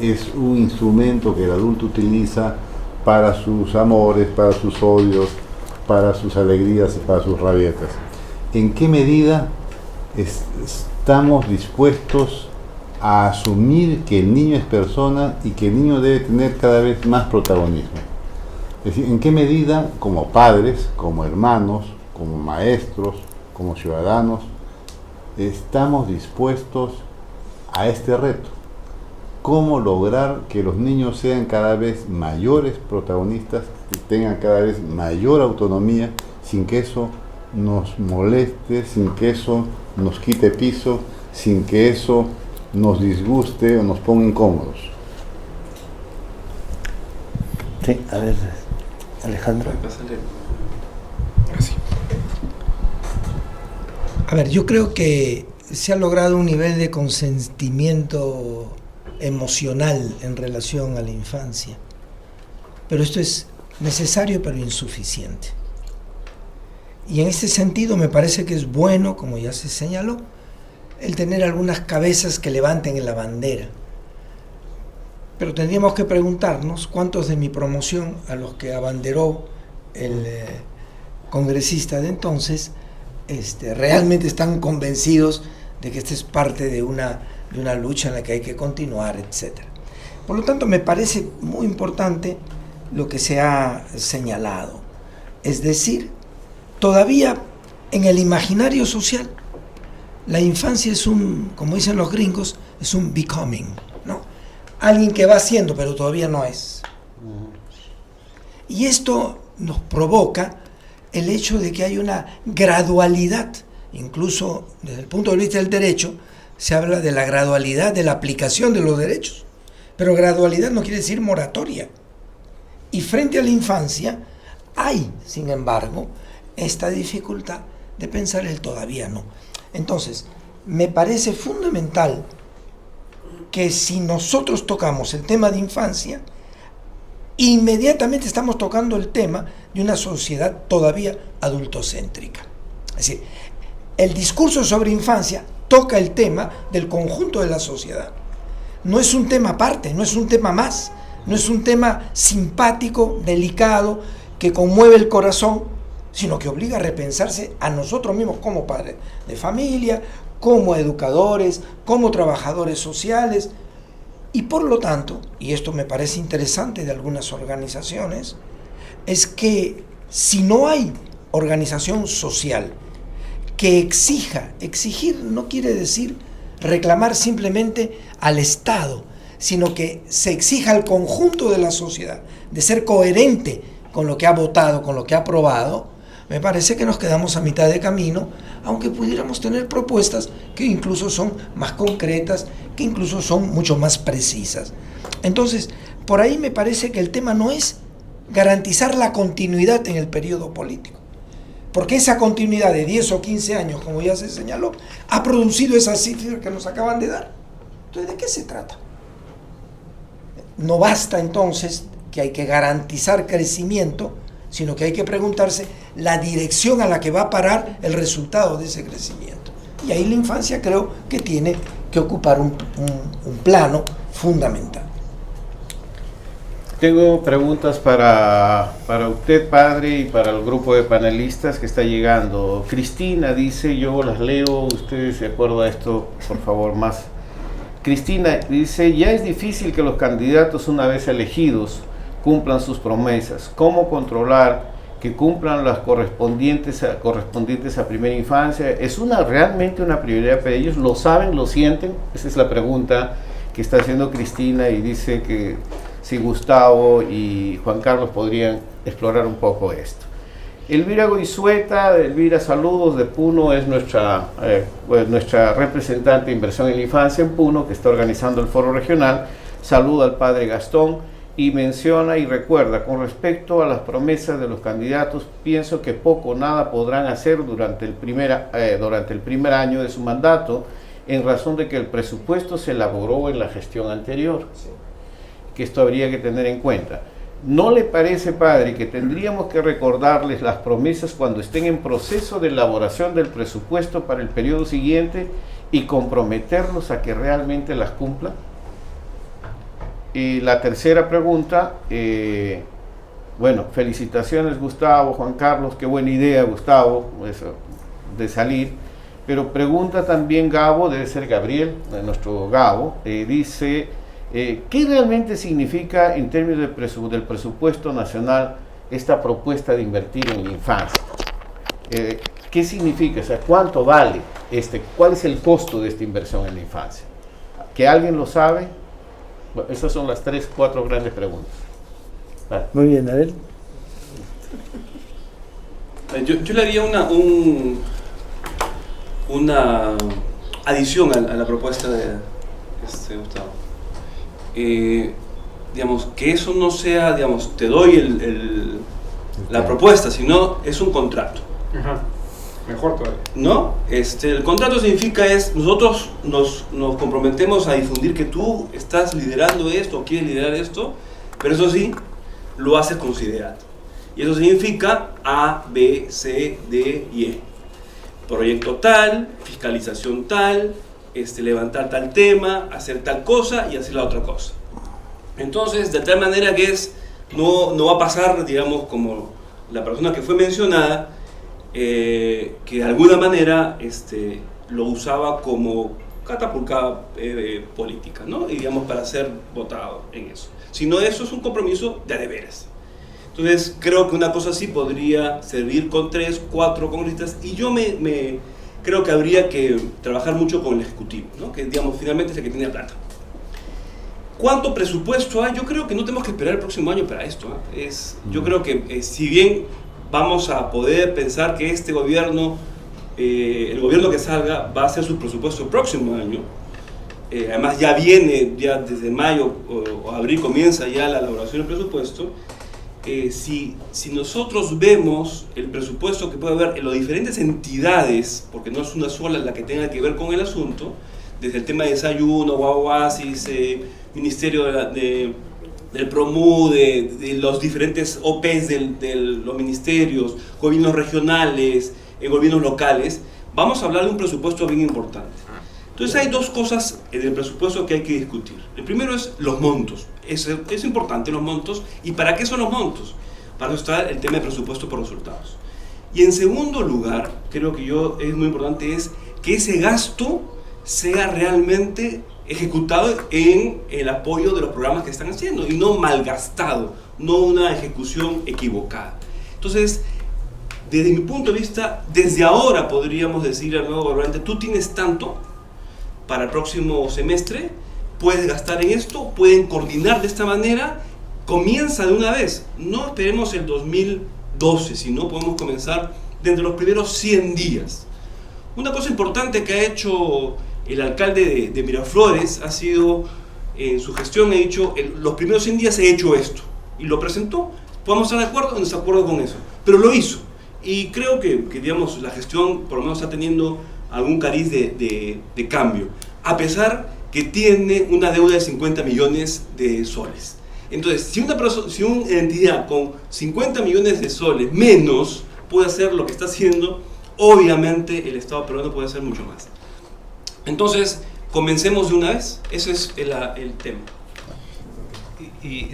es un instrumento que el adulto utiliza para sus amores, para sus odios, para sus alegrías y para sus rabietas. ¿En qué medida estamos dispuestos a asumir que el niño es persona y que el niño debe tener cada vez más protagonismo? Es decir, ¿en qué medida, como padres, como hermanos, como maestros, como ciudadanos, estamos dispuestos a este reto? ¿Cómo lograr que los niños sean cada vez mayores protagonistas y tengan cada vez mayor autonomía, sin que eso nos moleste, sin que eso nos quite piso, sin que eso nos disguste o nos ponga incómodos? Sí, a ver, Alejandro. A ver, yo creo que se ha logrado un nivel de consentimiento emocional en relación a la infancia, pero esto es necesario pero insuficiente. Y en este sentido me parece que es bueno, como ya se señaló, el tener algunas cabezas que levanten la bandera. Pero tendríamos que preguntarnos cuántos de mi promoción, a los que abanderó el congresista de entonces, realmente están convencidos de que esta es parte de una lucha en la que hay que continuar, etc. Por lo tanto, me parece muy importante lo que se ha señalado. Es decir, todavía en el imaginario social, la infancia es como dicen los gringos, es un becoming, ¿no? Alguien que va siendo, pero todavía no es. Y esto nos provoca el hecho de que hay una gradualidad, incluso desde el punto de vista del derecho, se habla de la gradualidad de la aplicación de los derechos, pero gradualidad no quiere decir moratoria. Y frente a la infancia hay, sin embargo, esta dificultad de pensar el todavía no. Entonces, me parece fundamental que si nosotros tocamos el tema de infancia, inmediatamente estamos tocando el tema de una sociedad todavía adultocéntrica. Es decir, el discurso sobre infancia toca el tema del conjunto de la sociedad. No es un tema aparte, no es un tema más, no es un tema simpático, delicado, que conmueve el corazón, sino que obliga a repensarse a nosotros mismos como padres de familia, como educadores, como trabajadores sociales. Y por lo tanto, y esto me parece interesante de algunas organizaciones, es que si no hay organización social que exigir no quiere decir reclamar simplemente al Estado, sino que se exija al conjunto de la sociedad de ser coherente con lo que ha votado, con lo que ha aprobado, me parece que nos quedamos a mitad de camino, aunque pudiéramos tener propuestas que incluso son más concretas, que incluso son mucho más precisas. Entonces, por ahí me parece que el tema no es garantizar la continuidad en el periodo político, porque esa continuidad de 10 o 15 años, como ya se señaló, ha producido esas cifras que nos acaban de dar. Entonces, ¿de qué se trata? No basta entonces que hay que garantizar crecimiento, sino que hay que preguntarse la dirección a la que va a parar el resultado de ese crecimiento. Y ahí la infancia creo que tiene que ocupar un plano fundamental. Tengo preguntas para usted, padre, y para el grupo de panelistas que está llegando. Cristina dice, yo las leo, ustedes de acuerdo a esto, por favor, más. Cristina dice, ya es difícil que los candidatos una vez elegidos cumplan sus promesas. ¿Cómo controlar que cumplan las correspondientes a primera infancia? ¿Es realmente una prioridad para ellos? ¿Lo saben? ¿Lo sienten? Esa es la pregunta que está haciendo Cristina, y dice que si Gustavo y Juan Carlos podrían explorar un poco esto. Elvira Goizueta, Elvira, saludos, de Puno, es nuestra representante de inversión en la infancia en Puno, que está organizando el foro regional. Saluda al padre Gastón y menciona y recuerda, con respecto a las promesas de los candidatos, pienso que poco o nada podrán hacer durante el primer año de su mandato, en razón de que el presupuesto se elaboró en la gestión anterior. Sí. Que esto habría que tener en cuenta. ¿No le parece, padre, que tendríamos que recordarles las promesas cuando estén en proceso de elaboración del presupuesto para el periodo siguiente y comprometerlos a que realmente las cumplan? Y la tercera pregunta, bueno, felicitaciones Gustavo, Juan Carlos, qué buena idea Gustavo, eso, de salir, pero pregunta también Gabo, debe ser Gabriel, nuestro Gabo, dice, ¿qué realmente significa en términos del presupuesto nacional esta propuesta de invertir en la infancia? ¿Qué significa? O sea, ¿cuánto vale cuál es el costo de esta inversión en la infancia? ¿Que alguien lo sabe? Bueno, esas son las 4 grandes preguntas. Vale. Muy bien, a ver. Yo le haría una adición a la propuesta de Gustavo. Digamos, que eso no sea, digamos, te doy la propuesta, sino es un contrato. Ajá. Mejor todavía. ¿No? El contrato significa nosotros nos comprometemos a difundir que tú estás liderando esto o quieres liderar esto, pero eso sí, lo haces considerado. Y eso significa A, B, C, D y E. Proyecto tal, fiscalización tal, levantar tal tema, hacer tal cosa y hacer la otra cosa. Entonces, de tal manera que no va a pasar, digamos, como la persona que fue mencionada, que de alguna manera lo usaba como catapulta política, ¿no? Y digamos, para ser votado en eso. Sino eso es un compromiso de veras. Entonces, creo que una cosa así podría servir con 3, 4 congresistas, y yo creo que habría que trabajar mucho con el Ejecutivo, ¿no? Que, digamos, finalmente es el que tiene plata. ¿Cuánto presupuesto hay? Yo creo que no tenemos que esperar el próximo año para esto, ¿eh? Yo creo que si bien vamos a poder pensar que este gobierno, el gobierno que salga, va a hacer su presupuesto el próximo año, además ya viene, ya desde mayo o abril comienza ya la elaboración del presupuesto. Si nosotros vemos el presupuesto que puede haber en las diferentes entidades, porque no es una sola la que tenga que ver con el asunto, desde el tema de desayuno, Oasis, Ministerio del PROMU, de los diferentes OPs de los ministerios, gobiernos regionales, gobiernos locales, vamos a hablar de un presupuesto bien importante. Entonces hay 2 cosas en el presupuesto que hay que discutir. El primero es los montos. Es importante los montos. ¿Y para qué son los montos? Para eso está el tema de presupuesto por resultados. Y en segundo lugar, creo que es muy importante, es que ese gasto sea realmente ejecutado en el apoyo de los programas que están haciendo y no malgastado, no una ejecución equivocada. Entonces, desde mi punto de vista, desde ahora podríamos decir al nuevo gobernante, tú tienes tanto para el próximo semestre, puedes gastar en esto, pueden coordinar de esta manera, comienza de una vez. No esperemos el 2012, sino podemos comenzar dentro de los primeros 100 días. Una cosa importante que ha hecho el alcalde de Miraflores ha sido, en su gestión, ha dicho, los primeros 100 días he hecho esto, y lo presentó. Podemos estar de acuerdo o en desacuerdo con eso, pero lo hizo. Y creo que digamos, la gestión por lo menos está teniendo algún cariz de cambio, a pesar que tiene una deuda de 50 millones de soles. Entonces, si una entidad con 50 millones de soles menos puede hacer lo que está haciendo, obviamente el Estado peruano puede hacer mucho más. Entonces, comencemos de una vez. Ese es el tema. Y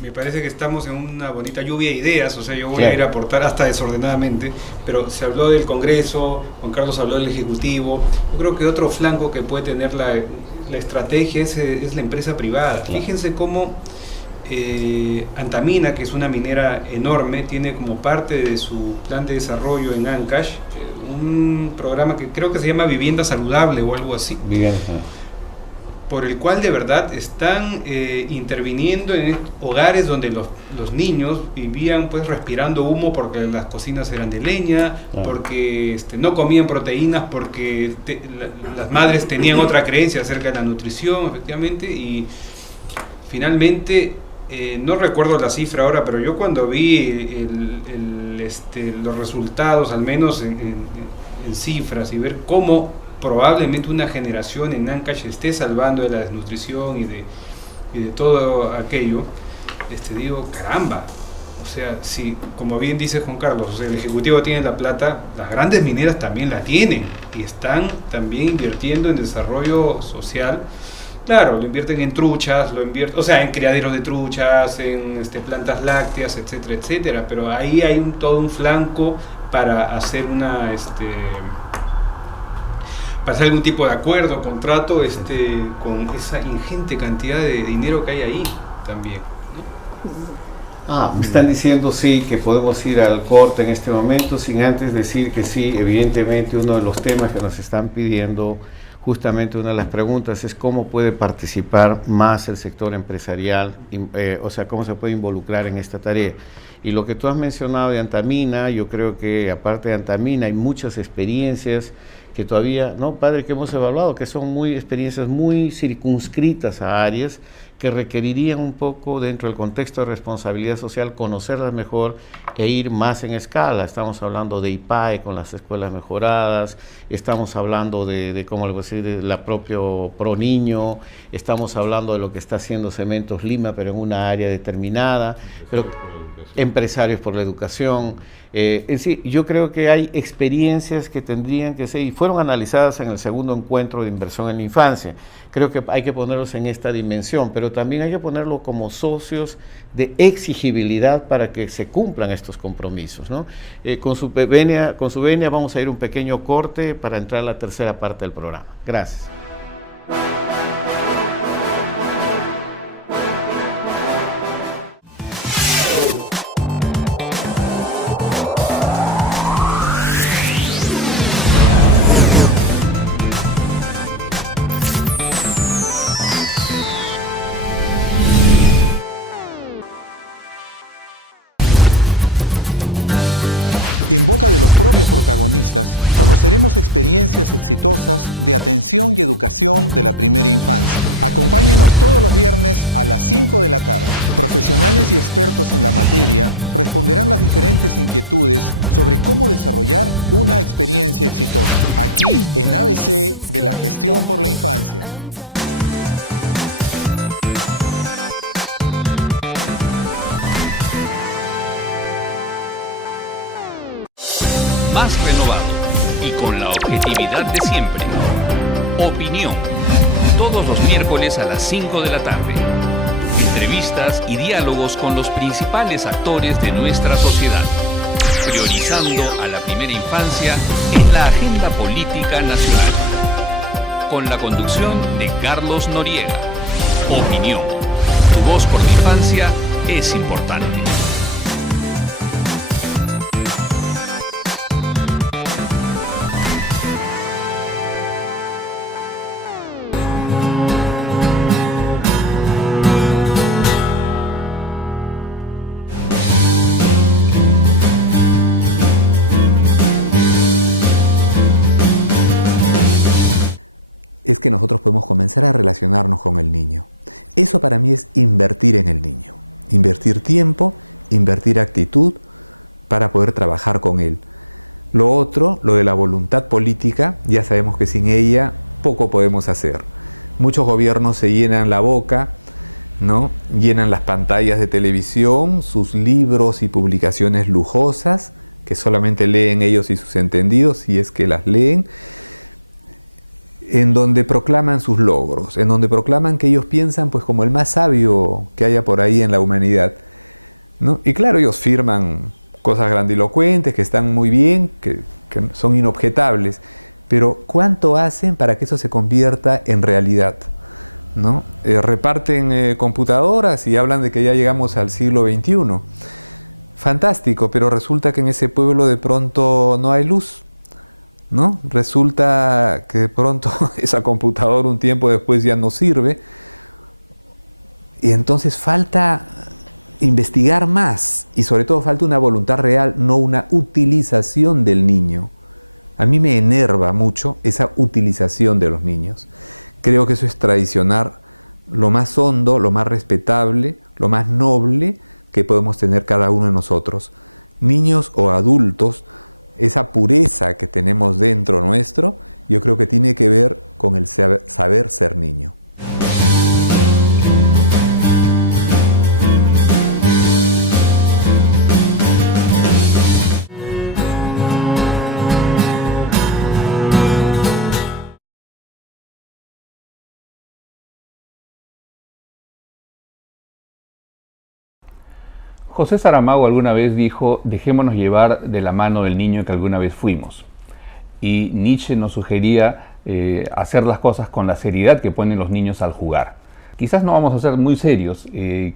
me parece que estamos en una bonita lluvia de ideas, o sea, yo voy a ir a aportar hasta desordenadamente, pero se habló del Congreso, Juan Carlos habló del Ejecutivo. Yo creo que otro flanco que puede tener la estrategia es la empresa privada. Fíjense cómo Antamina, que es una minera enorme, tiene como parte de su plan de desarrollo en Ancash un programa que creo que se llama Vivienda Saludable o algo así. Por el cual de verdad están interviniendo en hogares donde los niños vivían pues respirando humo porque las cocinas eran de leña, porque no comían proteínas, porque las madres tenían otra creencia acerca de la nutrición, efectivamente, y finalmente, no recuerdo la cifra ahora, pero yo cuando vi los resultados, al menos en cifras, y ver cómo probablemente una generación en Ancash esté salvando de la desnutrición y de todo aquello, digo, caramba, o sea, si, como bien dice Juan Carlos, o sea, el Ejecutivo tiene la plata, las grandes mineras también la tienen y están también invirtiendo en desarrollo social. Claro, lo invierten en truchas, o sea, en criaderos de truchas, en plantas lácteas, etcétera, etcétera, pero ahí hay todo un flanco para hacer para hacer algún tipo de acuerdo, contrato, con esa ingente cantidad de dinero que hay ahí también, ¿no? Me están diciendo sí que podemos ir al corte en este momento, sin antes decir que sí, evidentemente uno de los temas que nos están pidiendo, justamente una de las preguntas es cómo puede participar más el sector empresarial, o sea, cómo se puede involucrar en esta tarea. Y lo que tú has mencionado de Antamina, yo creo que aparte de Antamina hay muchas experiencias que todavía, ¿no, padre?, que hemos evaluado, que son experiencias muy circunscritas a áreas que requerirían un poco, dentro del contexto de responsabilidad social, conocerlas mejor e ir más en escala. Estamos hablando de IPAE con las escuelas mejoradas, estamos hablando de ¿cómo le voy a decir?, de la propio ProNiño, estamos hablando de lo que está haciendo Cementos Lima, pero en una área determinada, Empresarios por la Educación. En sí, yo creo que hay experiencias que tendrían que ser, y fueron analizadas en el segundo encuentro de inversión en la infancia. Creo que hay que ponerlos en esta dimensión, pero también hay que ponerlo como socios de exigibilidad para que se cumplan estos compromisos, ¿no? Con su venia vamos a ir un pequeño corte para entrar a la tercera parte del programa. Gracias. En boca de los propios protagonistas, conoceremos experiencias exitosas de atención y educación de la primera infancia. Acompáñenos todos los viernes a las 5 de la tarde. Profesionales y expertos en la materia responderán las diferentes inquietudes sobre cómo desarrollar una experiencia exitosa. Aquí en ABC de la Gestión por la Infancia. Más renovado y con la objetividad de siempre. Opinión. Todos los miércoles a las 5 de la tarde. Entrevistas y diálogos con los principales actores de nuestra sociedad. Priorizando a la primera infancia en la agenda política nacional. Con la conducción de Carlos Noriega. Opinión. Tu voz por la infancia es importante. es que nosotros podemos comenzar a relacionarnos con el niño. Eso para mí es invertir en el niño. Invertir tiempo, invertir actitud para poder trabajar con él. Lo otro, lo de la voluntad política, ya sabemos que sin ella poco podemos hacer. Muchos gobiernos se llenan la boca, ¿no? Llenan las pantallas de televisión, sus libros y publicaciones lujosas, que solamente leen ellos y sus entendidos, si es que las leen, en donde proclaman sus logros, en donde proclaman que ellos piensan pues como el más sabio que haya por ahí en la humanidad, ¿no? Y claro, ellos firman cosas grandilocuentes, que están muy bien, que son inobjetables, pero ¿cuánto hacen para que eso se convierta en realidad? ¿No? Reparten computadoras y hablan de que ya llegamos al siglo XXI. Fantástico, pero resulta que en ese pueblo de pronto no hay luz, ¿no? Resulta que de pronto esa computadora un tiempo después ya no sirve, y entonces falta investigar más, y sobre todo falta una voluntad real, no una utilización del niño. A mí me enerva mucho esa utilización de los niños. Creo que eso es traicionar lo más hondo, lo más respetable, lo más noble que podemos tener cada uno de nosotros. Niños o adultos, esa pureza que tenemos dentro nuestro, yo creo que tiene que ver con el saber ser niño. José Saramago alguna vez dijo: dejémonos llevar de la mano del niño que alguna vez fuimos. Y Nietzsche nos sugería hacer las cosas con la seriedad que ponen los niños al jugar. Quizás no vamos a ser muy serios,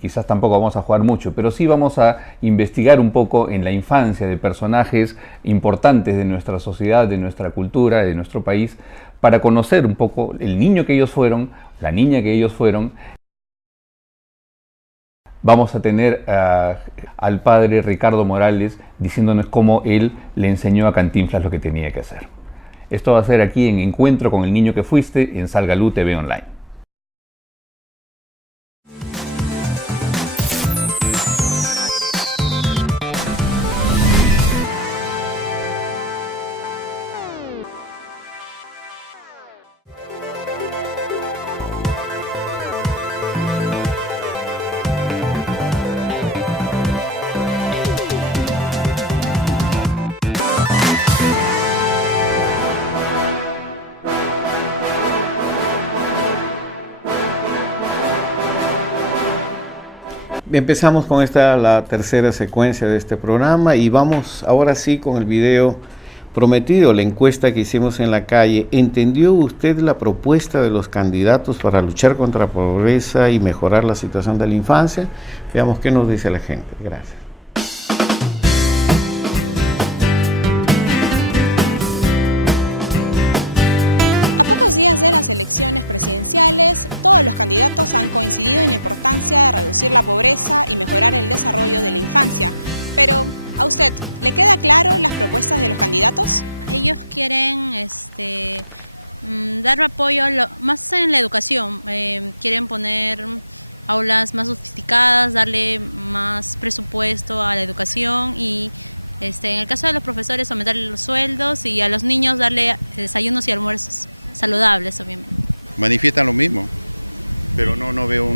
quizás tampoco vamos a jugar mucho, pero sí vamos a investigar un poco en la infancia de personajes importantes de nuestra sociedad, de nuestra cultura, de nuestro país, para conocer un poco el niño que ellos fueron, la niña que ellos fueron. Vamos a tener al padre Ricardo Morales diciéndonos cómo él le enseñó a Cantinflas lo que tenía que hacer. Esto va a ser aquí en Encuentro con el Niño que Fuiste en Salgalú TV Online. Empezamos con la tercera secuencia de este programa y vamos ahora sí con el video prometido, la encuesta que hicimos en la calle. ¿Entendió usted la propuesta de los candidatos para luchar contra la pobreza y mejorar la situación de la infancia? Veamos qué nos dice la gente. Gracias. Días de las elecciones presidenciales, todos los candidatos han coincidido en la importancia de reducir la pobreza y mejorar el desarrollo de la infancia. Pero, ¿a usted le queda claro las propuestas de los candidatos? Ellos quieren dar apoyo más en la educación, quieren poner aulas más sofisticadas, darle más presupuesto a la educación y en el caso de los profesores aumentarle los sueldos y a los niños darle desayunos y almuerzos saludables, obviamente. Manifiestan lo mismo, pero no veo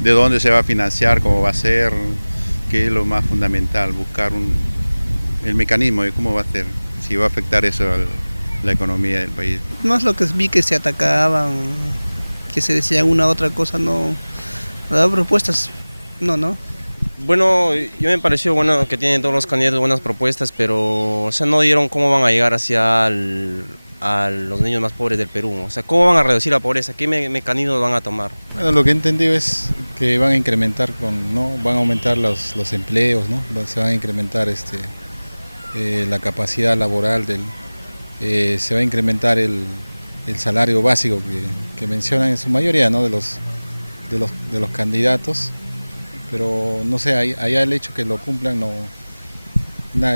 de dónde se va a financiar, cómo va a ser, qué es lo más fundamental, buscar el mecanismo de cómo va a ser, si va a afectar eso a la economía del país. Más lo que vi que se atacaban, que se decía una otra cosa, no daba propuestas, no. Bueno, yo me pareció bueno que tienen todos los candidatos buenas propuestas, pero no dieron cómo van a llegar a los niños más pobres del Perú. O sea, ¿cómo van a reducir la pobreza? ¿Qué mecanismos van a tomar? Bueno, lo que he entendido es que van a incrementar van a aumentar los empleos, ¿no? Se van a incrementar la capacidad laboral se va a incrementar el salario básico que mencionan en su mayoría, ¿no? de los candidatos. Pero no sé, allá el hecho que lo cumplan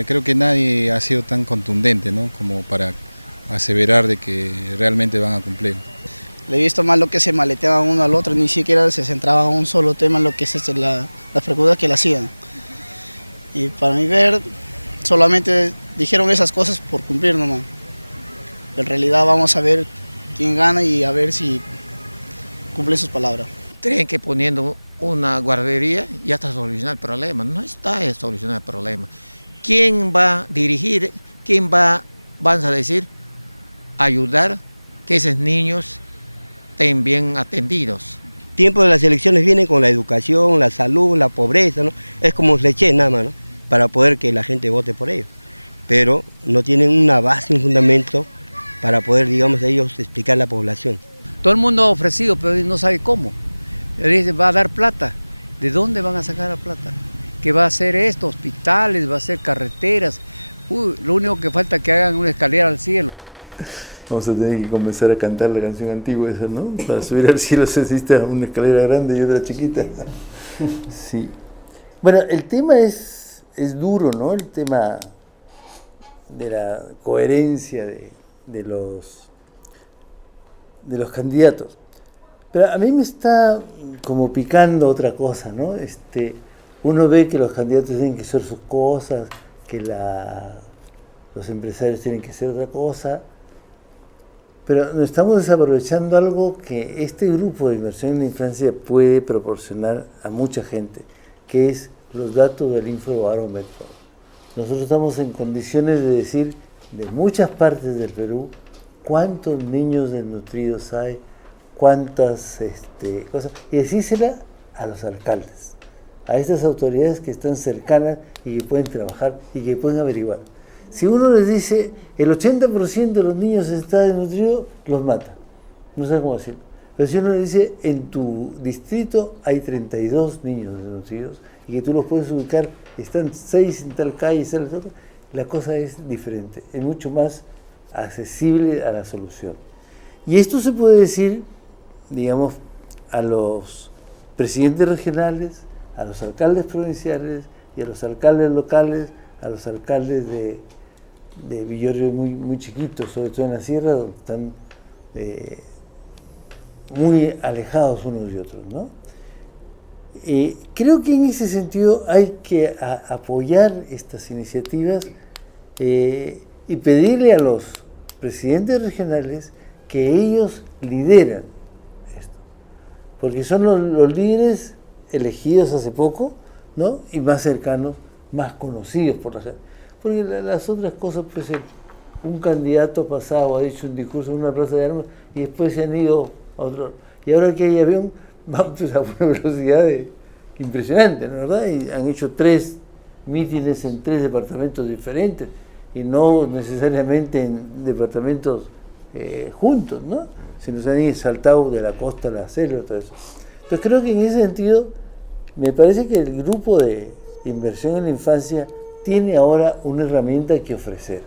creo que nadie ha sido tan contundente, ¿no? Como para aseverar de que realmente van a cumplir. Le he visto más lo que se maleteaban uno al otro, ni siquiera se centraba en un solo tema, en lo que es las preguntas que le hacían. Y para mí ver, solamente dijeron esas cosas por cumplir nomás. En realidad vamos a ver quién gana y a ver si cumple sus palabras. Creen que poniendo una guardería ya está solucionado el problema. No está solucionado el problema. ¿Quién va a dirigir? ¿Quién vamos a decir, ayudar que esos niños estén bien atendidos? Tiempo de las elecciones viene con la educación, la salud, la pobreza, ¿no? Es como leche nada más, ¿no? Para poder que la gente vote por ellos. Pero no tienen una base, un fundamento para poder, digamos, ellos explicar a la población. Todo el mundo ha ofrecido, pero no sabe cómo. Dice, va a dar plata. ¿De dónde van a sacar la plata? ¿Qué va a hacer esto? Hospitales, va a hacer carreteras. Lo único que falta es que hagan una escalera al cielo. Vamos a tener que comenzar a cantar la canción antigua esa, ¿no? Para subir al cielo se necesita una escalera grande y otra chiquita. Sí. Bueno, el tema es duro, ¿no? El tema de la coherencia de los candidatos. Pero a mí me está como picando otra cosa, ¿no? Uno ve que los candidatos tienen que hacer sus cosas, que los empresarios tienen que hacer otra cosa, pero nos estamos desaprovechando algo que este grupo de inversión en la infancia puede proporcionar a mucha gente, que es los datos del Infobarómetro. Nosotros estamos en condiciones de decir de muchas partes del Perú cuántos niños desnutridos hay, cuántas cosas, y decírsela a los alcaldes, a estas autoridades que están cercanas y que pueden trabajar y que pueden averiguar. Si uno les dice el 80% de los niños está desnutrido, los mata. No sé cómo decirlo. Pero si uno le dice en tu distrito hay 32 niños desnutridos y que tú los puedes ubicar, están 6 en tal calle y 6 en la otra, la cosa es diferente, es mucho más accesible a la solución. Y esto se puede decir, digamos, a los presidentes regionales, a los alcaldes provinciales y a los alcaldes locales, a los alcaldes de villorrios muy, muy chiquitos, sobre todo en la sierra, donde están muy alejados unos de otros, ¿no? Creo que en ese sentido hay que apoyar estas iniciativas y pedirle a los presidentes regionales que ellos lideran esto, porque son los líderes elegidos hace poco, ¿no? Y más cercanos, más conocidos por la gente. Porque las otras cosas, pues un candidato pasado ha dicho un discurso en una plaza de armas y después se han ido a otro. Y ahora que hay avión, vamos a una velocidad impresionante, ¿no? ¿Verdad? Y han hecho 3 mítines en 3 departamentos diferentes y no necesariamente en departamentos juntos, ¿no? Sino se han saltado de la costa a la selva, todo eso. Entonces creo que en ese sentido me parece que el grupo de inversión en la infancia tiene ahora una herramienta que ofrecer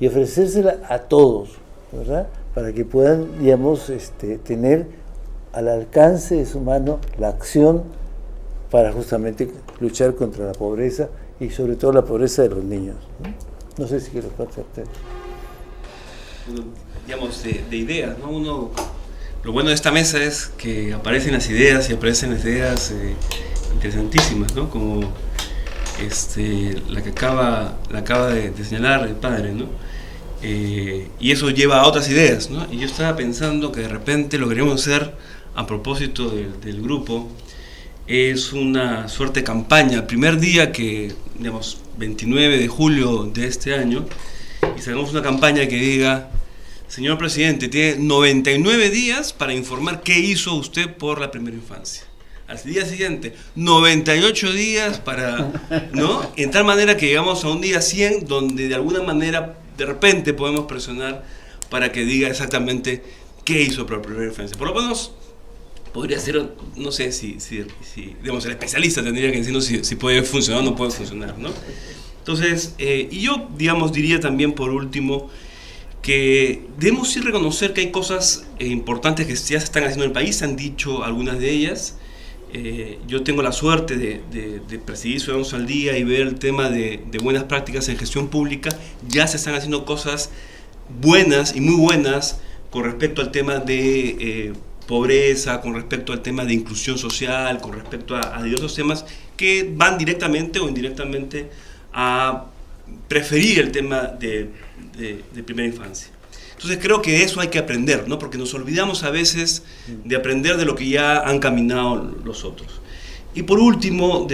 y ofrecérsela a todos, ¿verdad? Para que puedan, digamos, tener al alcance de su mano la acción para justamente luchar contra la pobreza y sobre todo la pobreza de los niños, ¿no? No sé si quiero pasarte. Digamos, de ideas, ¿no? Lo bueno de esta mesa es que aparecen las ideas y aparecen las ideas interesantísimas, ¿no? Como la que acaba de señalar el padre, ¿no? Y eso lleva a otras ideas, ¿no? Y yo estaba pensando que de repente lo que queremos hacer a propósito del grupo es una suerte de campaña. El primer día que, digamos, 29 de julio de este año, y sacamos una campaña que diga: señor presidente, tiene 99 días para informar qué hizo usted por la primera infancia. Al día siguiente, 98 días para, ¿no? En tal manera que llegamos a un día 100 donde de alguna manera de repente podemos presionar para que diga exactamente qué hizo por la primera infancia. Por lo menos podría ser, no sé si digamos, el especialista tendría que decirnos si puede funcionar o no puede funcionar, ¿no? Entonces, y yo, digamos, diría también por último que debemos sí reconocer que hay cosas importantes que ya se están haciendo en el país, se han dicho algunas de ellas. Yo tengo la suerte de presidir Ciudadanos al Día y ver el tema de buenas prácticas en gestión pública. Ya se están haciendo cosas buenas y muy buenas con respecto al tema de pobreza, con respecto al tema de inclusión social, con respecto a diversos temas que van directamente o indirectamente a preferir el tema de primera infancia. Entonces creo que eso hay que aprender, ¿no? Porque nos olvidamos a veces de aprender de lo que ya han caminado los otros. Y por último,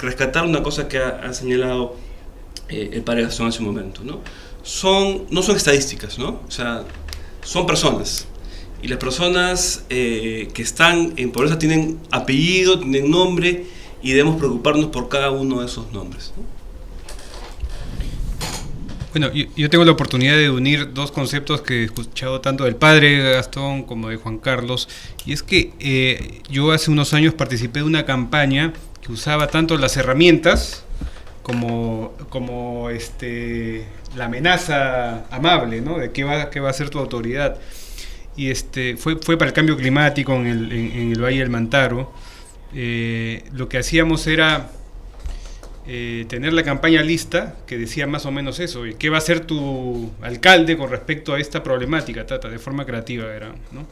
rescatar una cosa que ha señalado el padre Gastón hace un momento, ¿no? No son estadísticas, ¿no? O sea, son personas. Y las personas que están en pobreza tienen apellido, tienen nombre, y debemos preocuparnos por cada uno de esos nombres, ¿no? Bueno, yo tengo la oportunidad de unir dos conceptos que he escuchado tanto del padre Gastón como de Juan Carlos, y es que yo hace unos años participé de una campaña que usaba tanto las herramientas como la amenaza amable, ¿no? De qué va a ser tu autoridad. Y fue para el cambio climático en el Valle del Mantaro. Lo que hacíamos era tener la campaña lista que decía más o menos eso, ¿qué va a hacer tu alcalde con respecto a esta problemática? De forma creativa era, ¿no?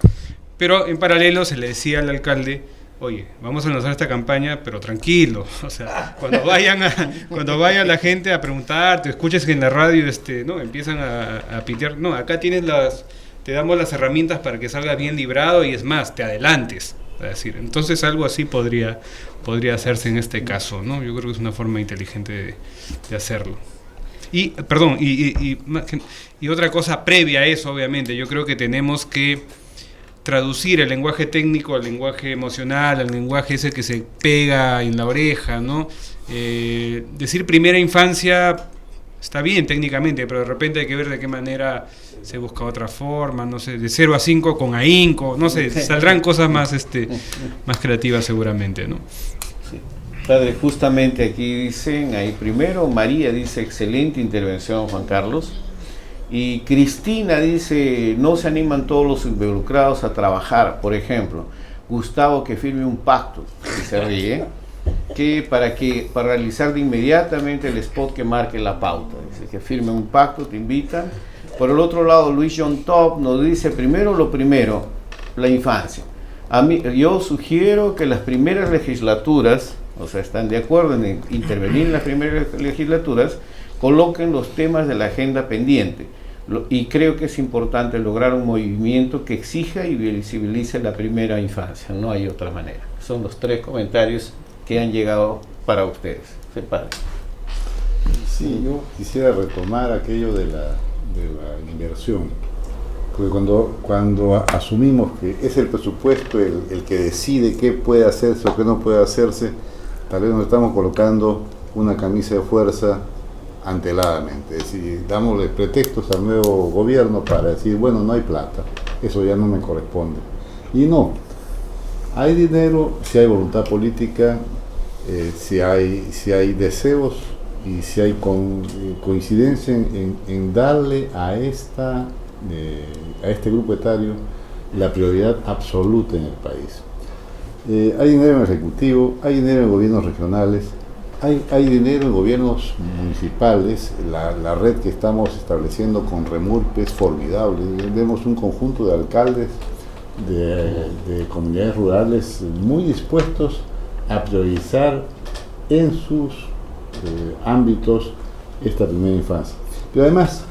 Pero en paralelo se le decía al alcalde, oye, vamos a lanzar esta campaña, pero tranquilo, o sea, cuando vaya la gente a preguntarte, escuches que en la radio no empiezan a pitear, no, acá te damos las herramientas para que salgas bien librado, y es más, te adelantes. Es decir, entonces algo así podría hacerse en este caso, ¿no? Yo creo que es una forma inteligente de hacerlo. Y otra cosa previa a eso, obviamente, yo creo que tenemos que traducir el lenguaje técnico al lenguaje emocional, al lenguaje ese que se pega en la oreja, ¿no? Decir primera infancia está bien técnicamente, pero de repente hay que ver de qué manera se busca otra forma, no sé, de 0 a 5 con ahínco, no sé, saldrán cosas más creativas seguramente, ¿no? Sí. Padre, justamente aquí dicen, ahí primero, María dice, excelente intervención, Juan Carlos, y Cristina dice, no se animan todos los involucrados a trabajar, por ejemplo, Gustavo que firme un pacto, y se ríe, para realizar de inmediatamente el spot que marque la pauta, dice que firme un pacto, te invitan. Por el otro lado, Luis John Top nos dice, lo primero, la infancia. Yo sugiero que las primeras legislaturas, o sea, están de acuerdo en intervenir en las primeras legislaturas, coloquen los temas de la agenda pendiente. Y creo que es importante lograr un movimiento que exija y visibilice la primera infancia. No hay otra manera. Son los 3 comentarios que han llegado para ustedes. ¿Se padre? Sí, yo quisiera retomar aquello de la inversión, porque cuando asumimos que es el presupuesto el que decide qué puede hacerse o qué no puede hacerse, tal vez nos estamos colocando una camisa de fuerza anteladamente, es decir, dámosle pretextos al nuevo gobierno para decir, bueno, no hay plata, eso ya no me corresponde. Y no, hay dinero si hay voluntad política, si hay deseos y si hay coincidencia en darle a este grupo etario la prioridad absoluta en el país. Hay dinero en el Ejecutivo, hay dinero en gobiernos regionales, hay dinero en gobiernos municipales. La red que estamos estableciendo con REMURP es formidable. Vemos un conjunto de alcaldes de comunidades rurales muy dispuestos a priorizar en sus ámbitos esta primera infancia. Pero además,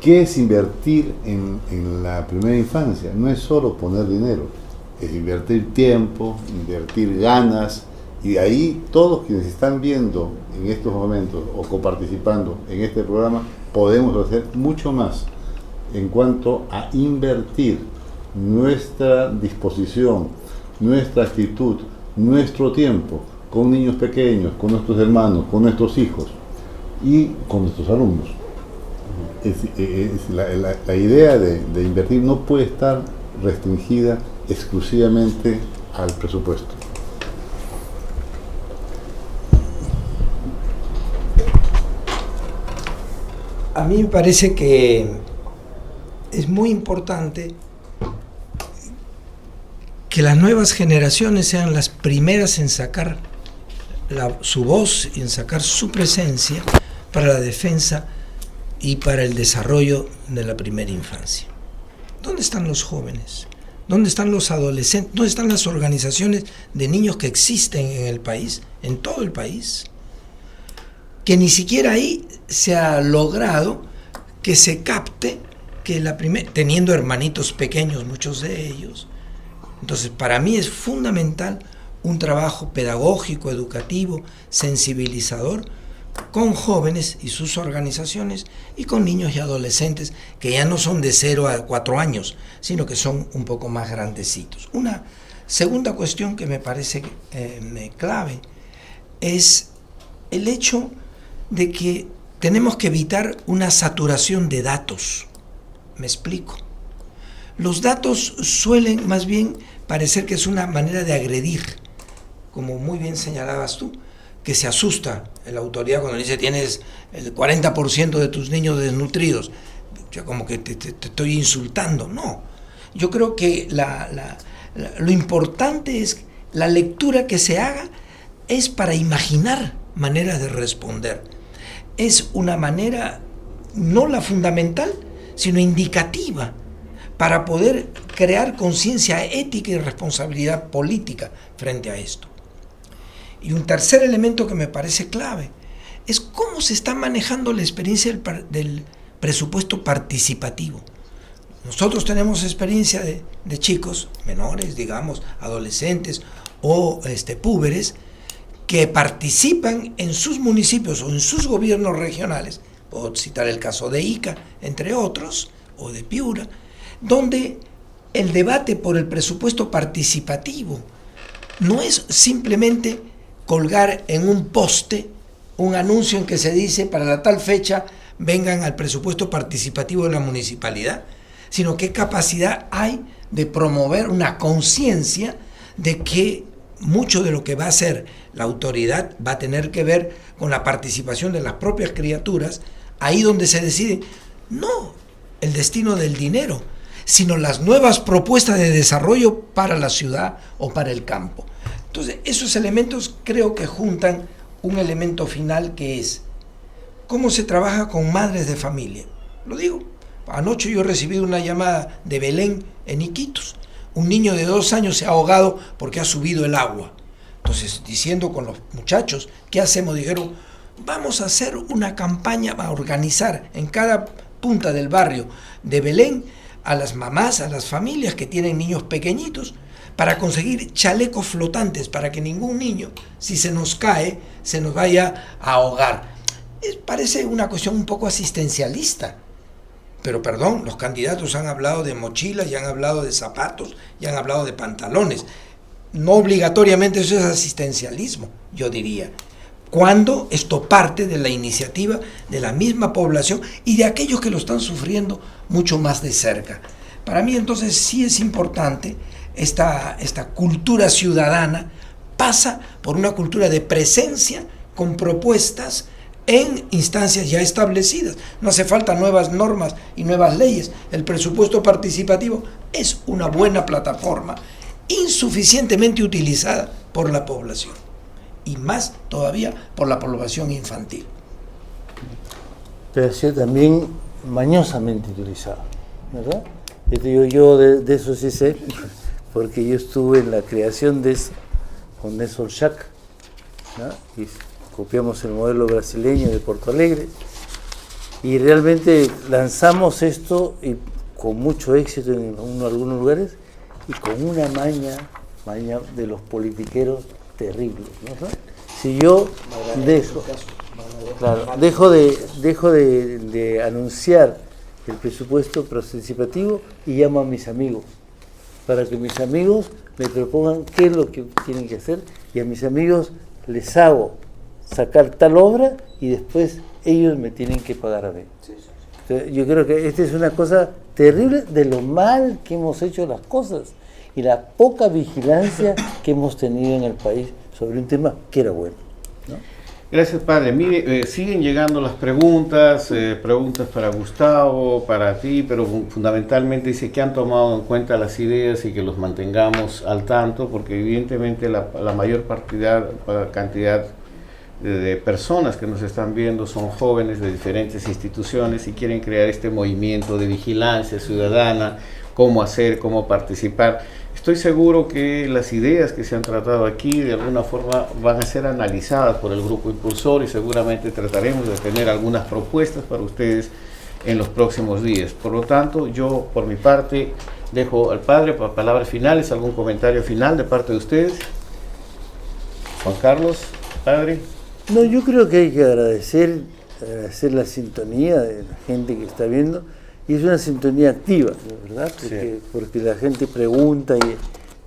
¿qué es invertir en la primera infancia? No es solo poner dinero, es invertir tiempo, invertir ganas, y de ahí todos quienes están viendo en estos momentos o coparticipando en este programa podemos hacer mucho más en cuanto a invertir nuestra disposición, nuestra actitud, nuestro tiempo con niños pequeños, con nuestros hermanos, con nuestros hijos y con nuestros alumnos. La idea de invertir no puede estar restringida exclusivamente al presupuesto. A mí me parece que es muy importante que las nuevas generaciones sean las primeras en sacar su voz y en sacar su presencia para la defensa y para el desarrollo de la primera infancia. ¿Dónde están los jóvenes? ¿Dónde están los adolescentes? ¿Dónde están las organizaciones de niños que existen en el país, en todo el país? Que ni siquiera ahí se ha logrado que se capte que teniendo hermanitos pequeños, muchos de ellos. Entonces, para mí es fundamental un trabajo pedagógico, educativo, sensibilizador, con jóvenes y sus organizaciones y con niños y adolescentes que ya no son de 0 a 4 años, sino que son un poco más grandecitos. Una segunda cuestión que me parece clave es el hecho de que tenemos que evitar una saturación de datos. Me explico. Los datos suelen más bien parecer que es una manera de agredir, como muy bien señalabas tú, que se asusta la autoridad cuando dice tienes el 40% de tus niños desnutridos, ya como que te estoy insultando. No, yo creo que lo importante es la lectura que se haga es para imaginar maneras de responder. Es una manera, no la fundamental, sino indicativa, para poder crear conciencia ética y responsabilidad política frente a esto. Y un tercer elemento que me parece clave es cómo se está manejando la experiencia del presupuesto participativo. Nosotros tenemos experiencia de chicos menores, digamos, adolescentes o púberes, que participan en sus municipios o en sus gobiernos regionales, puedo citar el caso de Ica, entre otros, o de Piura, donde el debate por el presupuesto participativo no es simplemente colgar en un poste un anuncio en que se dice para la tal fecha vengan al presupuesto participativo de la municipalidad, sino qué capacidad hay de promover una conciencia de que mucho de lo que va a hacer la autoridad va a tener que ver con la participación de las propias criaturas, ahí donde se decide no el destino del dinero, sino las nuevas propuestas de desarrollo para la ciudad o para el campo. Entonces, esos elementos creo que juntan un elemento final que es cómo se trabaja con madres de familia. Lo digo, anoche yo he recibido una llamada de Belén en Iquitos. Un niño de 2 años se ha ahogado porque ha subido el agua. Entonces, diciendo con los muchachos, ¿qué hacemos? Dijeron, vamos a hacer una campaña, a organizar en cada punta del barrio de Belén a las mamás, a las familias que tienen niños pequeñitos, para conseguir chalecos flotantes, para que ningún niño, si se nos cae, se nos vaya a ahogar. Parece una cuestión un poco asistencialista, pero perdón, los candidatos han hablado de mochilas, y han hablado de zapatos, y han hablado de pantalones. No obligatoriamente eso es asistencialismo, yo diría. Cuando esto parte de la iniciativa de la misma población y de aquellos que lo están sufriendo mucho más de cerca. Para mí entonces sí es importante esta cultura ciudadana, pasa por una cultura de presencia con propuestas en instancias ya establecidas. No hace falta nuevas normas y nuevas leyes. El presupuesto participativo es una buena plataforma, insuficientemente utilizada por la población, y más todavía por la población infantil. Pero ha sido también mañosamente utilizado, ¿verdad? Yo de eso sí sé, porque yo estuve en la creación de eso, con Nelson Schack, ¿no? Y copiamos el modelo brasileño de Porto Alegre, y realmente lanzamos esto y con mucho éxito en algunos lugares, y con una maña de los politiqueros terribles, ¿no? Si yo dejo de anunciar el presupuesto participativo y llamo a mis amigos, para que mis amigos me propongan qué es lo que tienen que hacer, y a mis amigos les hago sacar tal obra y después ellos me tienen que pagar a mí. Entonces, yo creo que esta es una cosa terrible de lo mal que hemos hecho las cosas y la poca vigilancia que hemos tenido en el país sobre un tema que era bueno, ¿no? Gracias, padre. Mire, siguen llegando las preguntas para Gustavo, para ti, pero fundamentalmente dice que han tomado en cuenta las ideas y que los mantengamos al tanto, porque evidentemente la mayor cantidad de personas que nos están viendo son jóvenes de diferentes instituciones y quieren crear este movimiento de vigilancia ciudadana, cómo hacer, cómo participar. Estoy seguro que las ideas que se han tratado aquí de alguna forma van a ser analizadas por el grupo impulsor y seguramente trataremos de tener algunas propuestas para ustedes en los próximos días. Por lo tanto, yo por mi parte dejo al padre para palabras finales, algún comentario final de parte de ustedes. Juan Carlos, padre. No, yo creo que hay que agradecer la sintonía de la gente que está viendo, y es una sintonía activa, ¿verdad? Porque la gente pregunta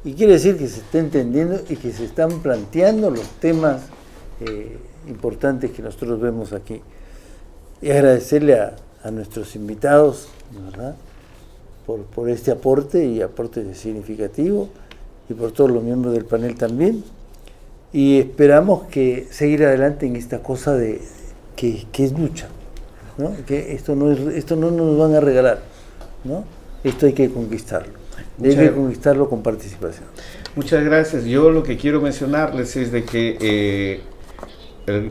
y quiere decir que se está entendiendo y que se están planteando los temas importantes que nosotros vemos aquí. Y agradecerle a nuestros invitados, ¿verdad? Por este aporte y aporte significativo, y por todos los miembros del panel también. Y esperamos que seguir adelante en esta cosa de que es lucha, ¿no? Que esto no nos van a regalar, ¿no? Esto hay que conquistarlo. Hay que conquistarlo con participación. Muchas gracias. Yo lo que quiero mencionarles es de que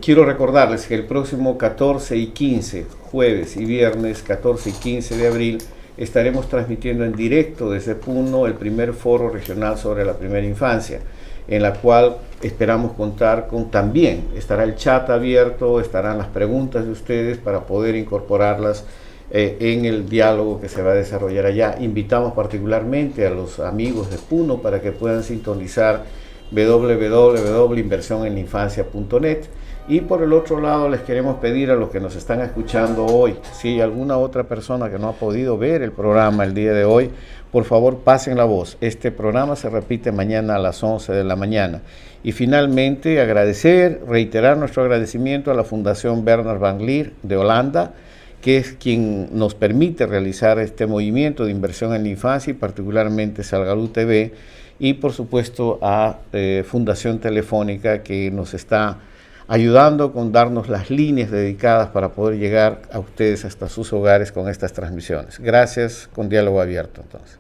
quiero recordarles que el próximo 14 y 15, jueves y viernes 14 y 15 de abril, estaremos transmitiendo en directo desde Puno el primer foro regional sobre la primera infancia, en la cual esperamos contar con también, estará el chat abierto, estarán las preguntas de ustedes para poder incorporarlas en el diálogo que se va a desarrollar allá. Invitamos particularmente a los amigos de Puno para que puedan sintonizar www.inversioneninfancia.net. Y por el otro lado les queremos pedir a los que nos están escuchando hoy, si hay alguna otra persona que no ha podido ver el programa el día de hoy, por favor pasen la voz. Este programa se repite mañana a las 11 de la mañana. Y finalmente reiterar nuestro agradecimiento a la Fundación Bernard Van Leer de Holanda, que es quien nos permite realizar este movimiento de inversión en la infancia y particularmente Salgalú TV, y por supuesto a Fundación Telefónica, que nos está ayudando con darnos las líneas dedicadas para poder llegar a ustedes hasta sus hogares con estas transmisiones. Gracias, con diálogo abierto entonces.